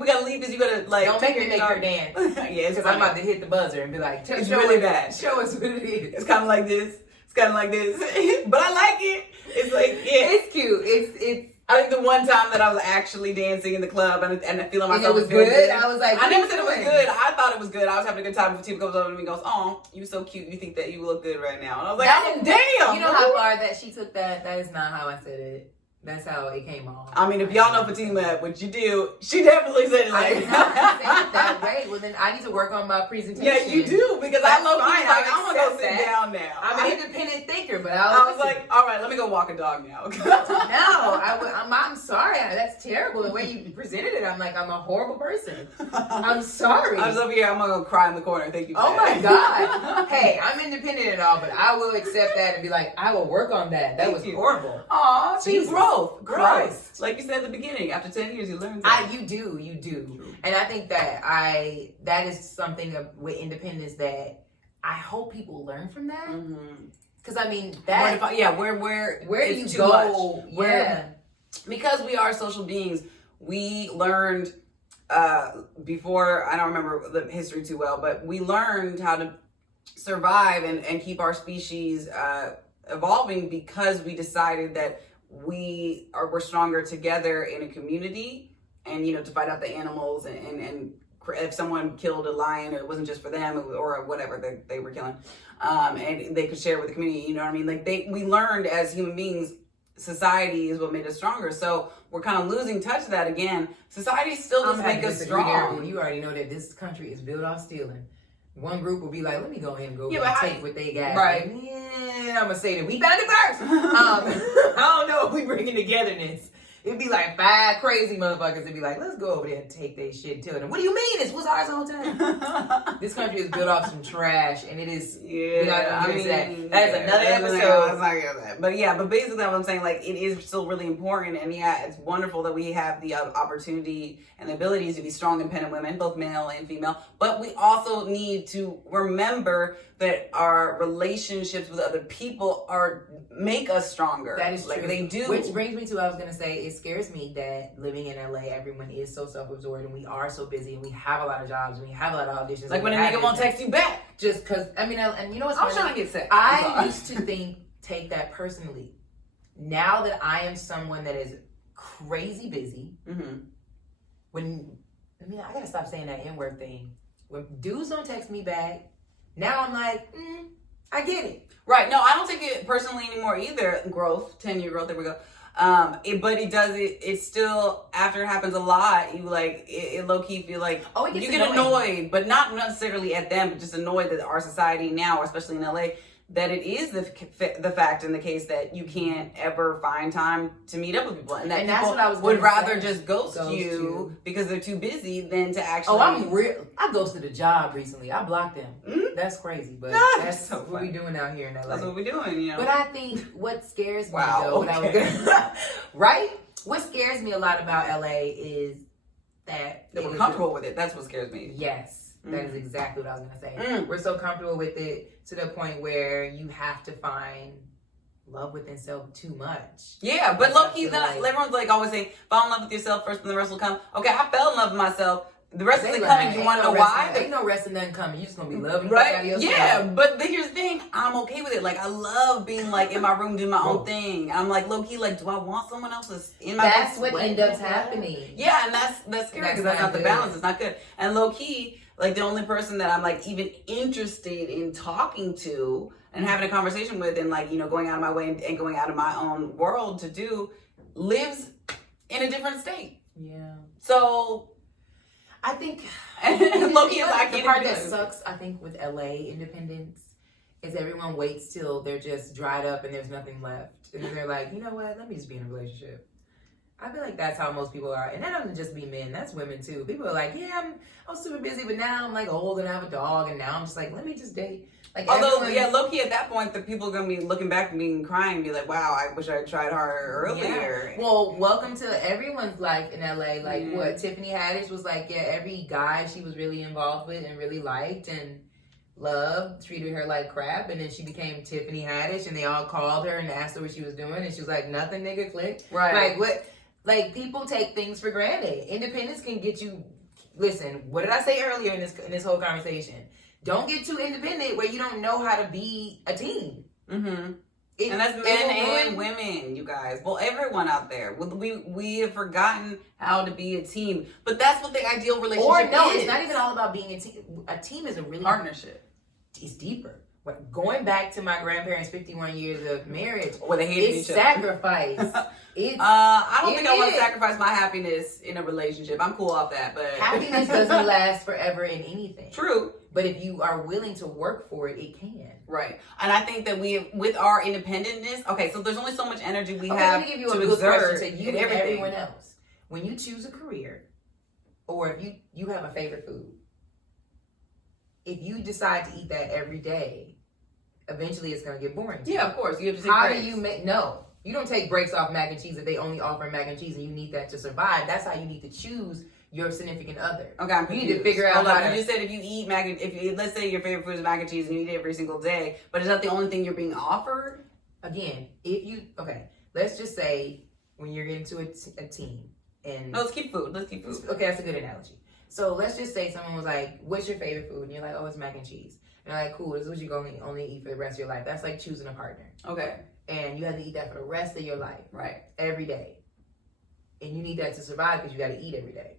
We gotta leave because you gotta like. Don't make her dance. Yeah, because I'm about to hit the buzzer and be like, it's really bad. Show us what it is. It's kind of like this. But I like it. It's like, yeah. It's cute. It's. I think the one time that I was actually dancing in the club and feeling myself it was good. I was like, I never said it was good. I thought it was good. I was having a good time. If a team comes over to me and goes, "Oh, you so cute. You think that you look good right now?" And I was like, damn. You know how far that she took that? That is not how I said it. That's how it came off. I mean, if y'all know Fatima, what you do, she definitely said it like I did not say it that way. Well, then I need to work on my presentation. Yeah, you do, because I love fine. Like, I'm going to go sit down now. I'm an independent thinker, but I was like, all right, let me go walk a dog now. I'm sorry. That's terrible. The way you presented it, I'm like, I'm a horrible person. I'm sorry. I was over here. I'm going to go cry in the corner. Thank you for that. My God. Hey, I'm independent and all, but I will accept that and be like, I will work on that. That was horrible. Aw, see, growth. Like you said at the beginning, after 10 years, you learn that. You do. True. And I think that is something with independence that I hope people learn from that. Because I mean, that where do you go? Because we are social beings, we learned before, I don't remember the history too well, but we learned how to survive and keep our species evolving because we decided that we're stronger together in a community, and to fight out the animals and if someone killed a lion, it wasn't just for them or whatever they were killing, and they could share with the community. You know what I mean? Like we learned as human beings society is what made us stronger. So we're kind of losing touch of that again. Society still doesn't make us strong. You already know that this country is built off stealing. One group will be like, let me go ahead and go take what they got. Right. Yeah, I'm going to say that we found it first. I don't know if we bringing togetherness. It'd be like 5 crazy motherfuckers that'd be like, let's go over there and take their shit and tell them, what do you mean? This was ours the whole time. This country is built off some trash, and it is. Yeah, that is another episode. But basically, what I'm saying, like, it is still really important, and it's wonderful that we have the opportunity and the abilities to be strong, independent women, both male and female. But we also need to remember that our relationships with other people make us stronger. That is like true. They do. Which brings me to what I was gonna say. It scares me that living in LA, everyone is so self-absorbed, and we are so busy, and we have a lot of jobs, and we have a lot of auditions. Like when a nigga won't text you back, just because. I mean, and you know what's I'm funny? trying to get sex. I used to take that personally. Now that I am someone that is crazy busy, I gotta stop saying that N-word thing. When dudes don't text me back, now I'm like, I get it. Right. No, I don't take it personally anymore either. Growth, 10-year growth, there we go. But it's still, after it happens a lot, you like, it low-key feel like, you get annoyed, but not necessarily at them, but just annoyed that our society now, especially in LA, that it is the fact in the case that you can't ever find time to meet up with people, and that that's people what I was would rather say. just ghost you because they're too busy than to actually. I ghosted a job recently. I blocked them. That's crazy, but that's so what we doing out here in LA. That's what we doing, you know. But I think what scares me right? What scares me a lot about LA is that we're comfortable with it. That's what scares me. Yes. That is exactly what I was going to say. We're so comfortable with it to the point where you have to find love within self too much. Yeah, but low-key, everyone's like always saying, fall in love with yourself first and the rest will come. Okay, I fell in love with myself. The rest isn't coming. You want to know why? Ain't no rest and nothing coming. You just going to be loving right? Yeah, but here's the thing. I'm okay with it. Like, I love being like in my room doing my own thing. I'm like low-key, like, do I want someone else's in my That's what ends up happening. Yeah, and that's scary because that's not the balance. It's not good. And low-key, like the only person that I'm like even interested in talking to and having a conversation with and like, you know, going out of my way and going out of my own world to do lives in a different state. Yeah. So I think low-key is like the part that sucks, I think, with LA independence is everyone waits till they're just dried up and there's nothing left. And then they're like, you know what, let me just be in a relationship. I feel like that's how most people are. And that doesn't just be men, that's women too. People are like, yeah, I'm super busy, but now I'm like old and I have a dog, and now I'm just like, let me just date. Like, although, low-key at that point, the people are going to be looking back and being crying and be like, wow, I wish I had tried harder earlier. Yeah. Well, welcome to everyone's life in LA. Like, what Tiffany Haddish was like, every guy she was really involved with and really liked and loved treated her like crap, and then she became Tiffany Haddish, and they all called her and asked her what she was doing, and she was like, nothing, nigga, click. Right. Like, what? Like, people take things for granted. Independence can get you. Listen, what did I say earlier in this whole conversation? Don't get too independent where you don't know how to be a team. And that's men and women, you guys. Well, everyone out there. We have forgotten how to be a team. But that's what the ideal relationship is. It's not even all about being a team. A team is a really partnership. It's deeper. Going back to my grandparents' 51 years of marriage, where they hated each other. Sacrifice. I don't think I want to sacrifice my happiness in a relationship. I'm cool off that, but happiness doesn't last forever in anything. True. But if you are willing to work for it, it can. Right. And I think that with our independentness, okay, so there's only so much energy we have let me give you to a good exert question to you and everyone else. When you choose a career, or if you have a favorite food, if you decide to eat that every day, eventually it's going to get boring. Yeah, of course. You have to take breaks. Do you make... No. You don't take breaks off mac and cheese if they only offer mac and cheese and you need that to survive. That's how you need to choose your significant other. Okay, I'm confused. You need to figure out how to... You just said if you eat let's say your favorite food is mac and cheese and you eat it every single day, but is that the only thing you're being offered? Again, let's just say when you're getting to a team and... No, let's keep food. Okay, that's a good analogy. So let's just say someone was like, what's your favorite food? And you're like, oh, it's mac and cheese. And they're like, cool, this is what you're going to only eat for the rest of your life. That's like choosing a partner. Okay. And you have to eat that for the rest of your life. Right. Every day. And you need that to survive because you got to eat every day.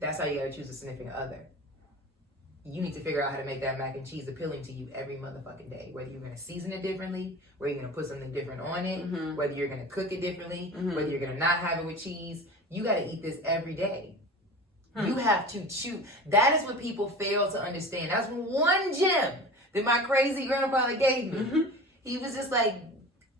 That's how you got to choose a significant other. you need to figure out how to make that mac and cheese appealing to you every motherfucking day. Whether you're going to season it differently, whether you're going to put something different on it, whether you're going to cook it differently, whether you're going to not have it with cheese. You got to eat this every day. You have to choose. That is what people fail to understand. That's one gem that my crazy grandfather gave me. He was just like,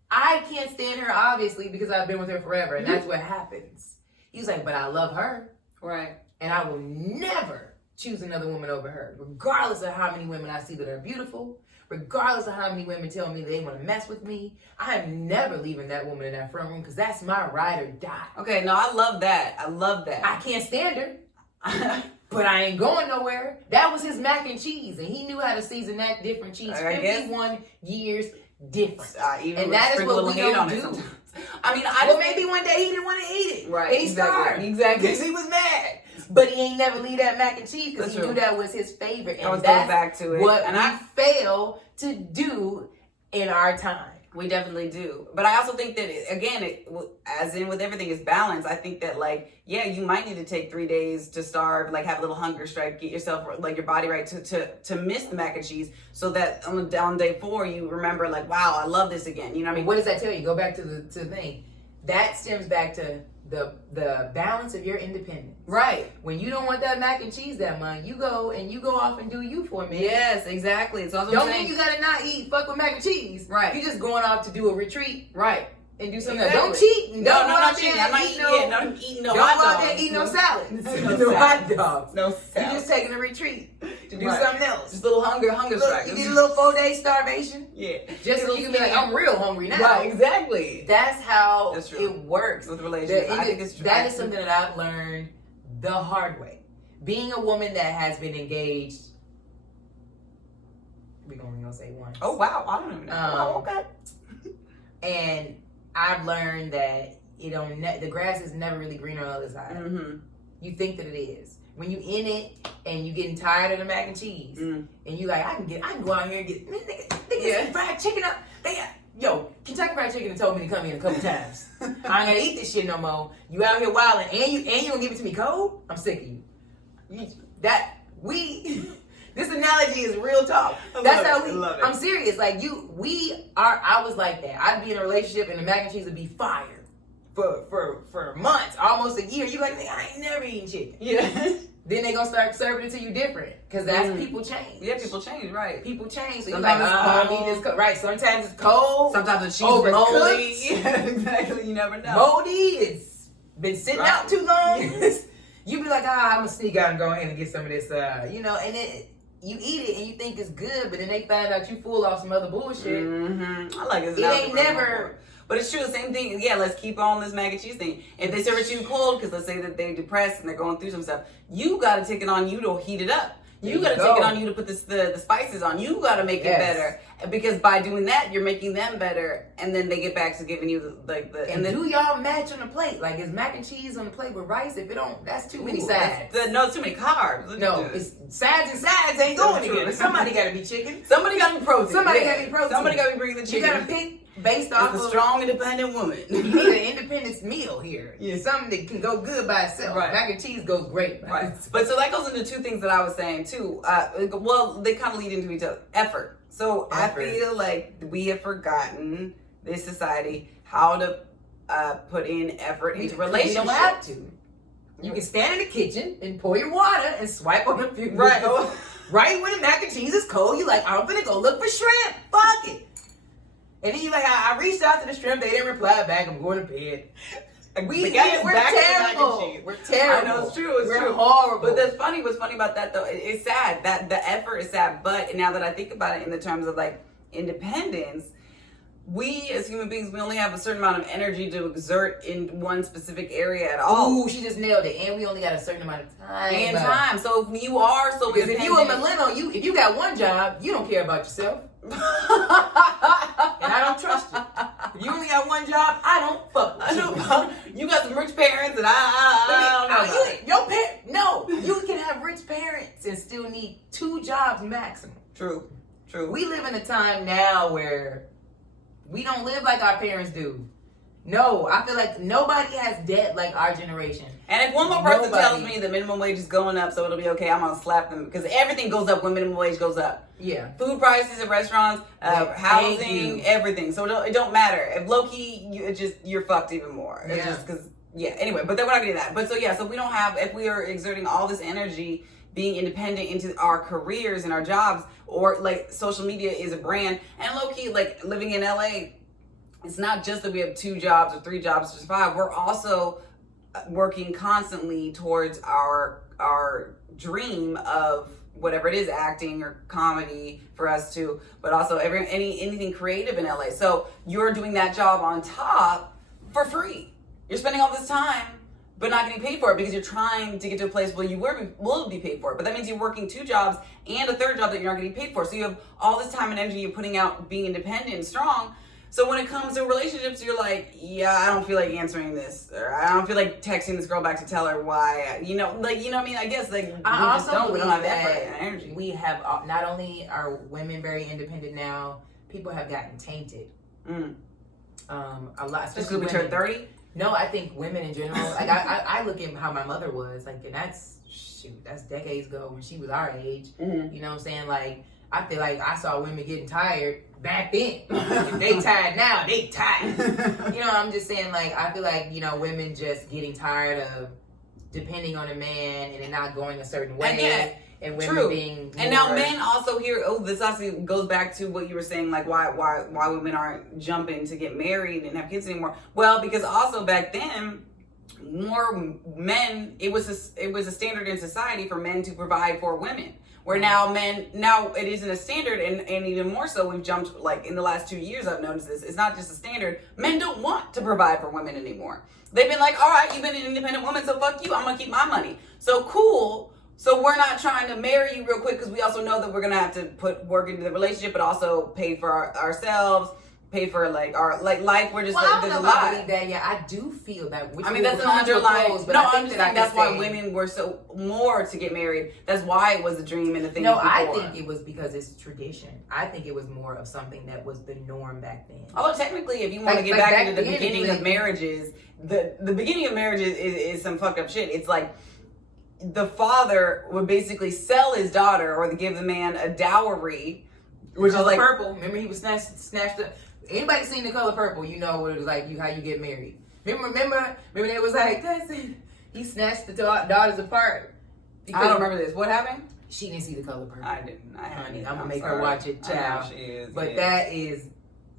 I can't stand her, obviously, because I've been with her forever. And that's what happens. He was like, but I love her. Right. And I will never choose another woman over her, regardless of how many women I see that are beautiful, regardless of how many women tell me they want to mess with me. I am never leaving that woman in that front room because that's my ride or die. Okay, no, I love that. I love that. I can't stand her. But I ain't going nowhere. That was his mac and cheese, and he knew how to season that different cheese. 51 years different. And that is what we don't do. I mean, maybe one day he didn't want to eat it. Right. And he starved. Exactly. Because he was mad. But he ain't never leave that mac and cheese because he knew that was his favorite. And that's back to it. What I fail to do in our time. We definitely do. But I also think that, as in with everything, is balance. I think that, you might need to take 3 days to starve, have a little hunger strike, get yourself, your body right to miss the mac and cheese so that on day 4, you remember, wow, I love this again. You know what I mean? What does that tell you? Go back to the thing. That stems back to the balance of your independence. Right. When you don't want that mac and cheese that month, you go off and do you for a minute. Yes, exactly. So don't mean you gotta not eat fuck with mac and cheese. Right. You're just going off to do a retreat. Right. And do something else. Don't cheat. And I'm not cheating. I'm not eating no hot dogs. Don't go out there and eat no salads. No hot dogs. No salads. You're just taking a retreat to do something else. Just a little hunger strike. You get a little 4-day starvation. Yeah. Just so you can be like, I'm real hungry now. Right, exactly. That's how it works. With relationships. I think it's true. That is something that I've learned the hard way. Being a woman that has been engaged, we're going to say once. Oh, wow. I don't even know. Okay. And I've learned that the grass is never really greener on the other side. You think that it is. When you in it and you getting tired of the mac and cheese, and you like, I can go out here and get some fried chicken up. Kentucky Fried Chicken told me to come in a couple times. I ain't gonna eat this shit no more. You out here wilding and you gonna give it to me cold? I'm sick of you. This analogy is real talk. That's how I'm serious. I was like that. I'd be in a relationship and the mac and cheese would be fire for months, almost a year. You like, I ain't never eating chicken. Yeah. Then they gonna start serving it to you different because that's people change. Yeah, people change, right? People change. So sometimes you're like, I'm eating this right. Sometimes it's cold. Sometimes the cheese is moldy. Yeah, exactly. You never know. Moldy. It's been sitting out too long. You be like, I'm gonna sneak out and go ahead and get some of this, and then you eat it and you think it's good, but then they find out you fool off some other bullshit. I like it. It ain't never. But it's true, the same thing. Yeah, let's keep on this mac and cheese thing. If they serve it to you cold, because let's say that they're depressed and they're going through some stuff, you got to take it on you to heat it up. You got to take it on you to put the spices on. You got to make it better. Because by doing that, you're making them better. And then they get back to giving you And then do y'all match on the plate? Like, is mac and cheese on the plate with rice? If it don't, that's too many sides. No, it's too many carbs. No, it's sides and sides ain't going together. Somebody got to be chicken. Somebody got to be protein. Somebody got to be protein. Somebody got to be bringing the chicken. You got to pick based off of a strong, independent woman. You need an independence meal here. Yeah. Something that can go good by itself. Right. Mac and cheese goes great. Right. But so that goes into two things that I was saying too. They kind of lead into each other. Effort. So I feel like we have forgotten, this society, how to put in effort into relationships. You don't have to. You can stand in the kitchen and pour your water and swipe on the few. Right. Right when the mac and cheese is cold, you're like, I'm gonna go look for shrimp. Fuck it. And then you're like, I reached out to the shrimp, they didn't reply back, I'm going to bed. We're terrible. We're terrible. I know, it's true. We're horrible. But what's funny about that though, it's sad. That the effort is sad. But now that I think about it in the terms of independence, we as human beings, we only have a certain amount of energy to exert in one specific area at all. Ooh, she just nailed it. And we only got a certain amount of time. So if you are so independent, if you a millennial, if you got one job, you don't care about yourself. And I don't trust you. If you only got one job, I don't fuck with you. You got some rich parents and I don't know. No, you can have rich parents and still need 2 jobs maximum. True. We live in a time now where we don't live like our parents do. No, I feel like nobody has debt like our generation. And if one more person tells me the minimum wage is going up, so it'll be okay, I'm gonna slap them because everything goes up when minimum wage goes up. Yeah. Food prices at restaurants, housing, everything. So it don't matter. If low key, you're fucked even more. It's just because, anyway, but then we're not getting that. But so we don't have, if we are exerting all this energy being independent into our careers and our jobs, or like social media is a brand, and low key, like living in LA, it's not just that we have 2 jobs or 3 jobs to survive. We're also working constantly towards our dream of whatever it is, acting or comedy for us too, but also anything creative in LA. So you're doing that job on top for free. You're spending all this time but not getting paid for it because you're trying to get to a place where you will be paid for it. But that means you're working 2 jobs and a 3rd job that you're not getting paid for. So you have all this time and energy you're putting out being independent and strong. So when it comes to relationships, you're like, I don't feel like answering this, or I don't feel like texting this girl back to tell her why, you know what I mean? I guess like we don't have effort and energy. We have, not only are women very independent now, people have gotten tainted. A lot, especially when we turn 30. No, I think women in general. Like I look at how my mother was, like, and that's decades ago when she was our age. Mm-hmm. You know what I'm saying? Like, I feel like I saw women getting tired back then. They tired now, they tired. You know, I'm just saying, like, I feel like, women just getting tired of depending on a man and it not going a certain way. And women being and now men also here. This also goes back to what you were saying, like why women aren't jumping to get married and have kids anymore. Well, because also back then, more men. It was a standard in society for men to provide for women. Where now it isn't a standard, and even more so, we've jumped, like in the last 2 years, I've noticed this. It's not just a standard. Men don't want to provide for women anymore. They've been like, all right, you've been an independent woman, so fuck you. I'm gonna keep my money. So cool. So we're not trying to marry you real quick because we also know that we're gonna have to put work into the relationship, but also pay for ourselves, pay for our life. We're just there's a lot. I believe that. Yeah, I do feel that. I mean, that's an underlying. No, I'm just saying that's why women were so more to get married. That's why it was a dream and the thing. No, I think it was because it's tradition. I think it was more of something that was the norm back then. Although technically, if you want to get back into the beginning of marriages, the beginning of marriages is some fucked up shit. It's like the father would basically sell his daughter or give the man a dowry, which is like purple. Remember, he was snatched up. Anybody seen The Color Purple? You know what it was like. How you get married. Remember they was like, he snatched the daughters apart. I don't remember this. What happened? She didn't see The Color Purple. I didn't. I'm gonna make her watch it, child. She is, but that is.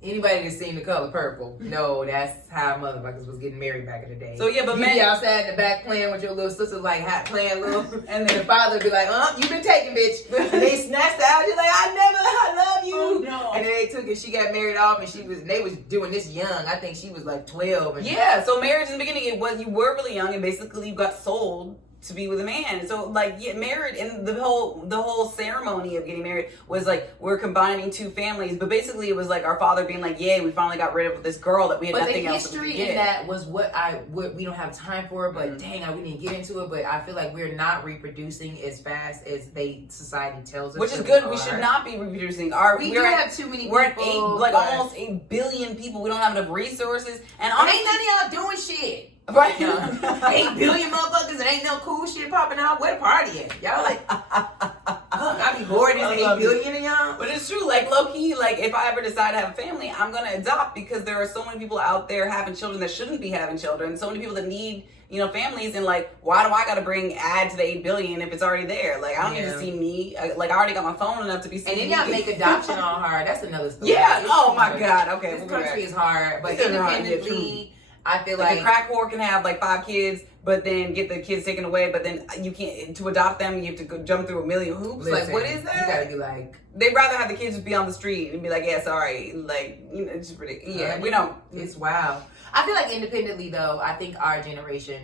Anybody that's seen The Color Purple, no, that's how motherfuckers was getting married back in the day. So yeah, but you be outside in the back playing with your little sister, like playing little, and then the father would be like, you been taken, bitch. And they snatched her out. You're like, I love you. Oh no. And then they took it. She got married off, and they was doing this young. I think she was like 12. And so marriage in the beginning, you were really young, and basically you got sold to be with a man. So like get married, and the whole ceremony of getting married was like we're combining 2 families, but basically it was like our father being like, yay, we finally got rid of this girl that we had nothing else to get. But the history in that was what we don't have time for, but dang, we didn't get into it. But I feel like we're not reproducing as fast as society tells us, which is good. We should not be reproducing. We do have too many people. We're at almost 8 billion people. We don't have enough resources, and honestly, ain't none of y'all doing shit. Right. 8 billion motherfuckers and ain't no cool shit popping out. Where the party at? Y'all like, I be bored as 8 billion of y'all. But it's true, like low key, like if I ever decide to have a family, I'm gonna adopt because there are so many people out there having children that shouldn't be having children. So many people that need, families, and like, why do I gotta add to the 8 billion if it's already there? Like, I don't need to see me. I already got my phone enough to be seen. And then y'all make adoption all hard. That's another story. Yeah. Oh my God. Okay. This country is hard, but independently. I feel like a crack whore can have like 5 kids, but then get the kids taken away. But then you can't, to adopt them, you have to go jump through a million hoops. Listen, like, what is that? You gotta be like, they'd rather have the kids just be on the street and be like, yeah, sorry. Like, it's just ridiculous. Yeah, we don't. It's wild. I feel like independently though, I think our generation,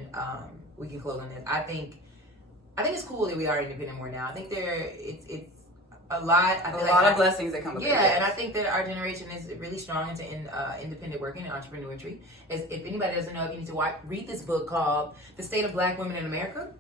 we can close on this. I think it's cool that we are independent more now. I think it's a lot. I feel a lot of blessings that come with it. Yeah, and I think that our generation is really strong into independent working and entrepreneurship. If anybody doesn't know, if you need to read this book called The State of Black Women in America.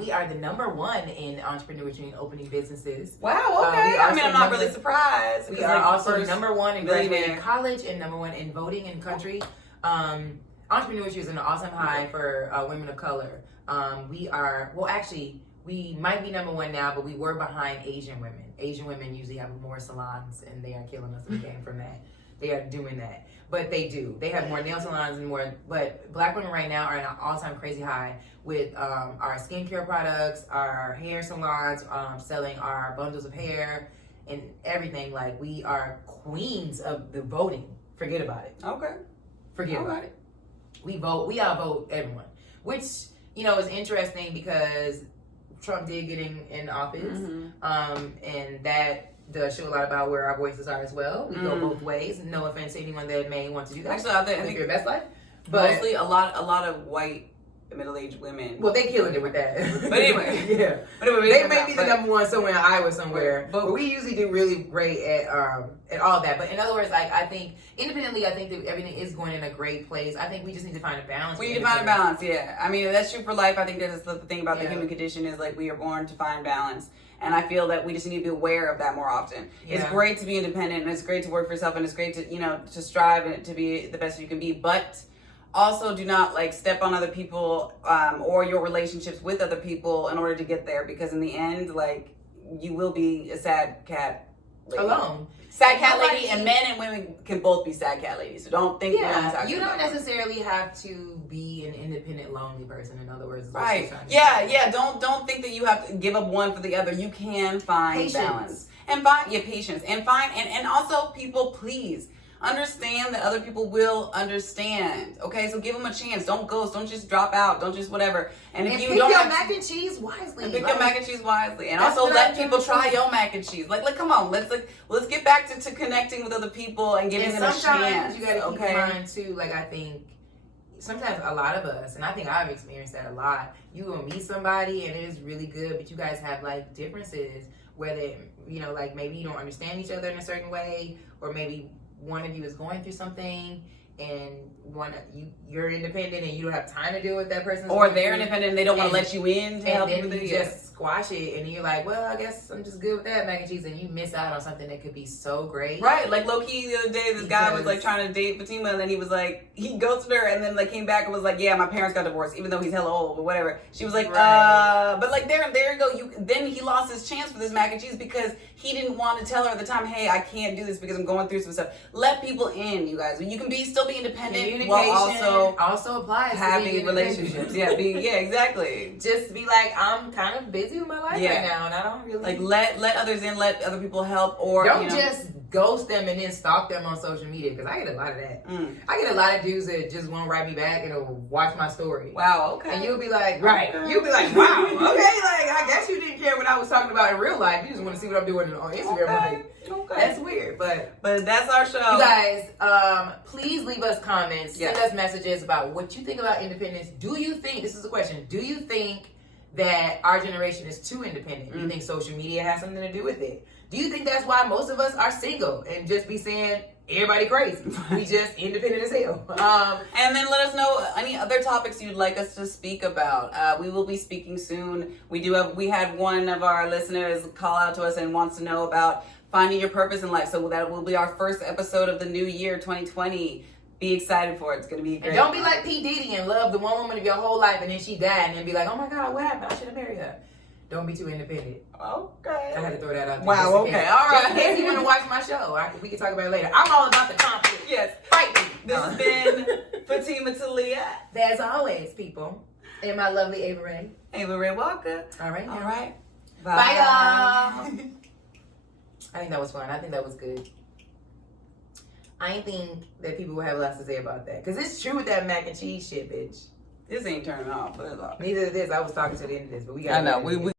We are the #1 in entrepreneurship and opening businesses. Wow, okay. I'm not really surprised. We are also #1 in graduating college and #1 in voting in country. Entrepreneurship is an all-time high for women of color. We might be number one now, but we were behind Asian women. Asian women usually have more salons, and they are killing us in the game from that. They are doing that. But they do. They have more nail salons and more. But black women right now are at an all-time crazy high with our skincare products, our hair salons, selling our bundles of hair and everything. Like, we are queens of the voting. Forget about it. Okay. Forget about it. We vote. We outvote everyone. Which, is interesting because Trump did get in office. And that does show a lot about where our voices are as well. We go both ways. No offense to anyone that may want to do that. Actually, I think your best life. But mostly a lot of white middle-aged women. Well, they killing it with that. But anyway, yeah. But anyway, they may be the number one somewhere in Iowa somewhere. But we usually do really great at all that. But in other words, like, I think independently, I think that everything is going in a great place. I think we just need to find a balance. We need to find a balance. Yeah. I mean, that's true for life. I think that is the thing about the human condition is, like, we are born to find balance. And I feel that we just need to be aware of that more often. Yeah. It's great to be independent, and it's great to work for yourself, and it's great to, to strive and to be the best you can be. But also do not, like, step on other people or your relationships with other people in order to get there. Because in the end, like, you will be a sad cat lady. Alone. Sad cat lady, and men and women can both be sad cat ladies. So don't think you don't necessarily have to be an independent, lonely person. In other words, right? Yeah. Don't think that you have to give up one for the other. You can find balance and find patience and also, people, please understand that other people will understand. Okay, so give them a chance. Don't ghost. Don't just drop out. Don't just whatever. And if you pick don't your mac and cheese wisely. And pick your mac and cheese wisely. And also let people try your mac and cheese. Like come on. Let's get back to connecting with other people and giving them a chance. Sometimes you gotta keep in mind too. Like, I think sometimes a lot of us, and I think I've experienced that a lot. You will meet somebody and it is really good, but you guys have, like, differences where they, like, maybe you don't understand each other in a certain way, or maybe one of you is going through something and you're independent and you don't have time to deal with that person, or they're independent and they don't want to let you in to help you with it. Just squash it, and you're like, well, I guess I'm just good with that mac and cheese, and you miss out on something that could be so great. Right, like low key the other day, this guy was like trying to date Fatima, and then he was like, he ghosted her, and then like came back and was like, yeah, my parents got divorced, even though he's hella old or whatever. She was like, but like there you go. Then he lost his chance for this mac and cheese because he didn't want to tell her at the time, hey, I can't do this because I'm going through some stuff. Let people in, you guys. You can still be independent while also applies having relationships. Exactly. Just be like, I'm kind of busy with my life right now, and I don't really like let others in, let other people help, or don't just ghost them and then stalk them on social media, because I get a lot of that. I get a lot of dudes that just won't write me back and will watch my story. Wow, okay. And you'll be like, you'll be like, wow, okay, like I guess you didn't care what I was talking about in real life. You just want to see what I'm doing on Instagram. Okay. That's weird, but that's our show. You guys, please leave us comments, send us messages about what you think about independence. Do you think, this is a question, do you think that our generation is too independent? Do you think social media has something to do with it? Do you think that's why most of us are single and just be saying everybody crazy? We just independent as hell. And then let us know any other topics you'd like us to speak about. We will be speaking soon. We had one of our listeners call out to us and wants to know about finding your purpose in life. So that will be our first episode of the new year, 2020. Be excited for it. It's going to be great. And don't be like P. Diddy and love the one woman of your whole life and then she died and then be like, oh my God, what happened? I should have married her. Don't be too independent. Okay. I had to throw that out there. Wow, okay. All right. Just in case you want to watch my show. We can talk about it later. I'm all about the conflict. Yes. Fight me. This has been Fatima Talia. As always, people. And my lovely Ava Ray. Ava Ray Walker. All right. All right. Bye, y'all. I think that was fun. I think that was good. I ain't think that people will have lots to say about that. Because it's true with that mac and cheese shit, bitch. This ain't turning off, but it's off. Neither of this. I was talking to the end of this, but we got. I know. We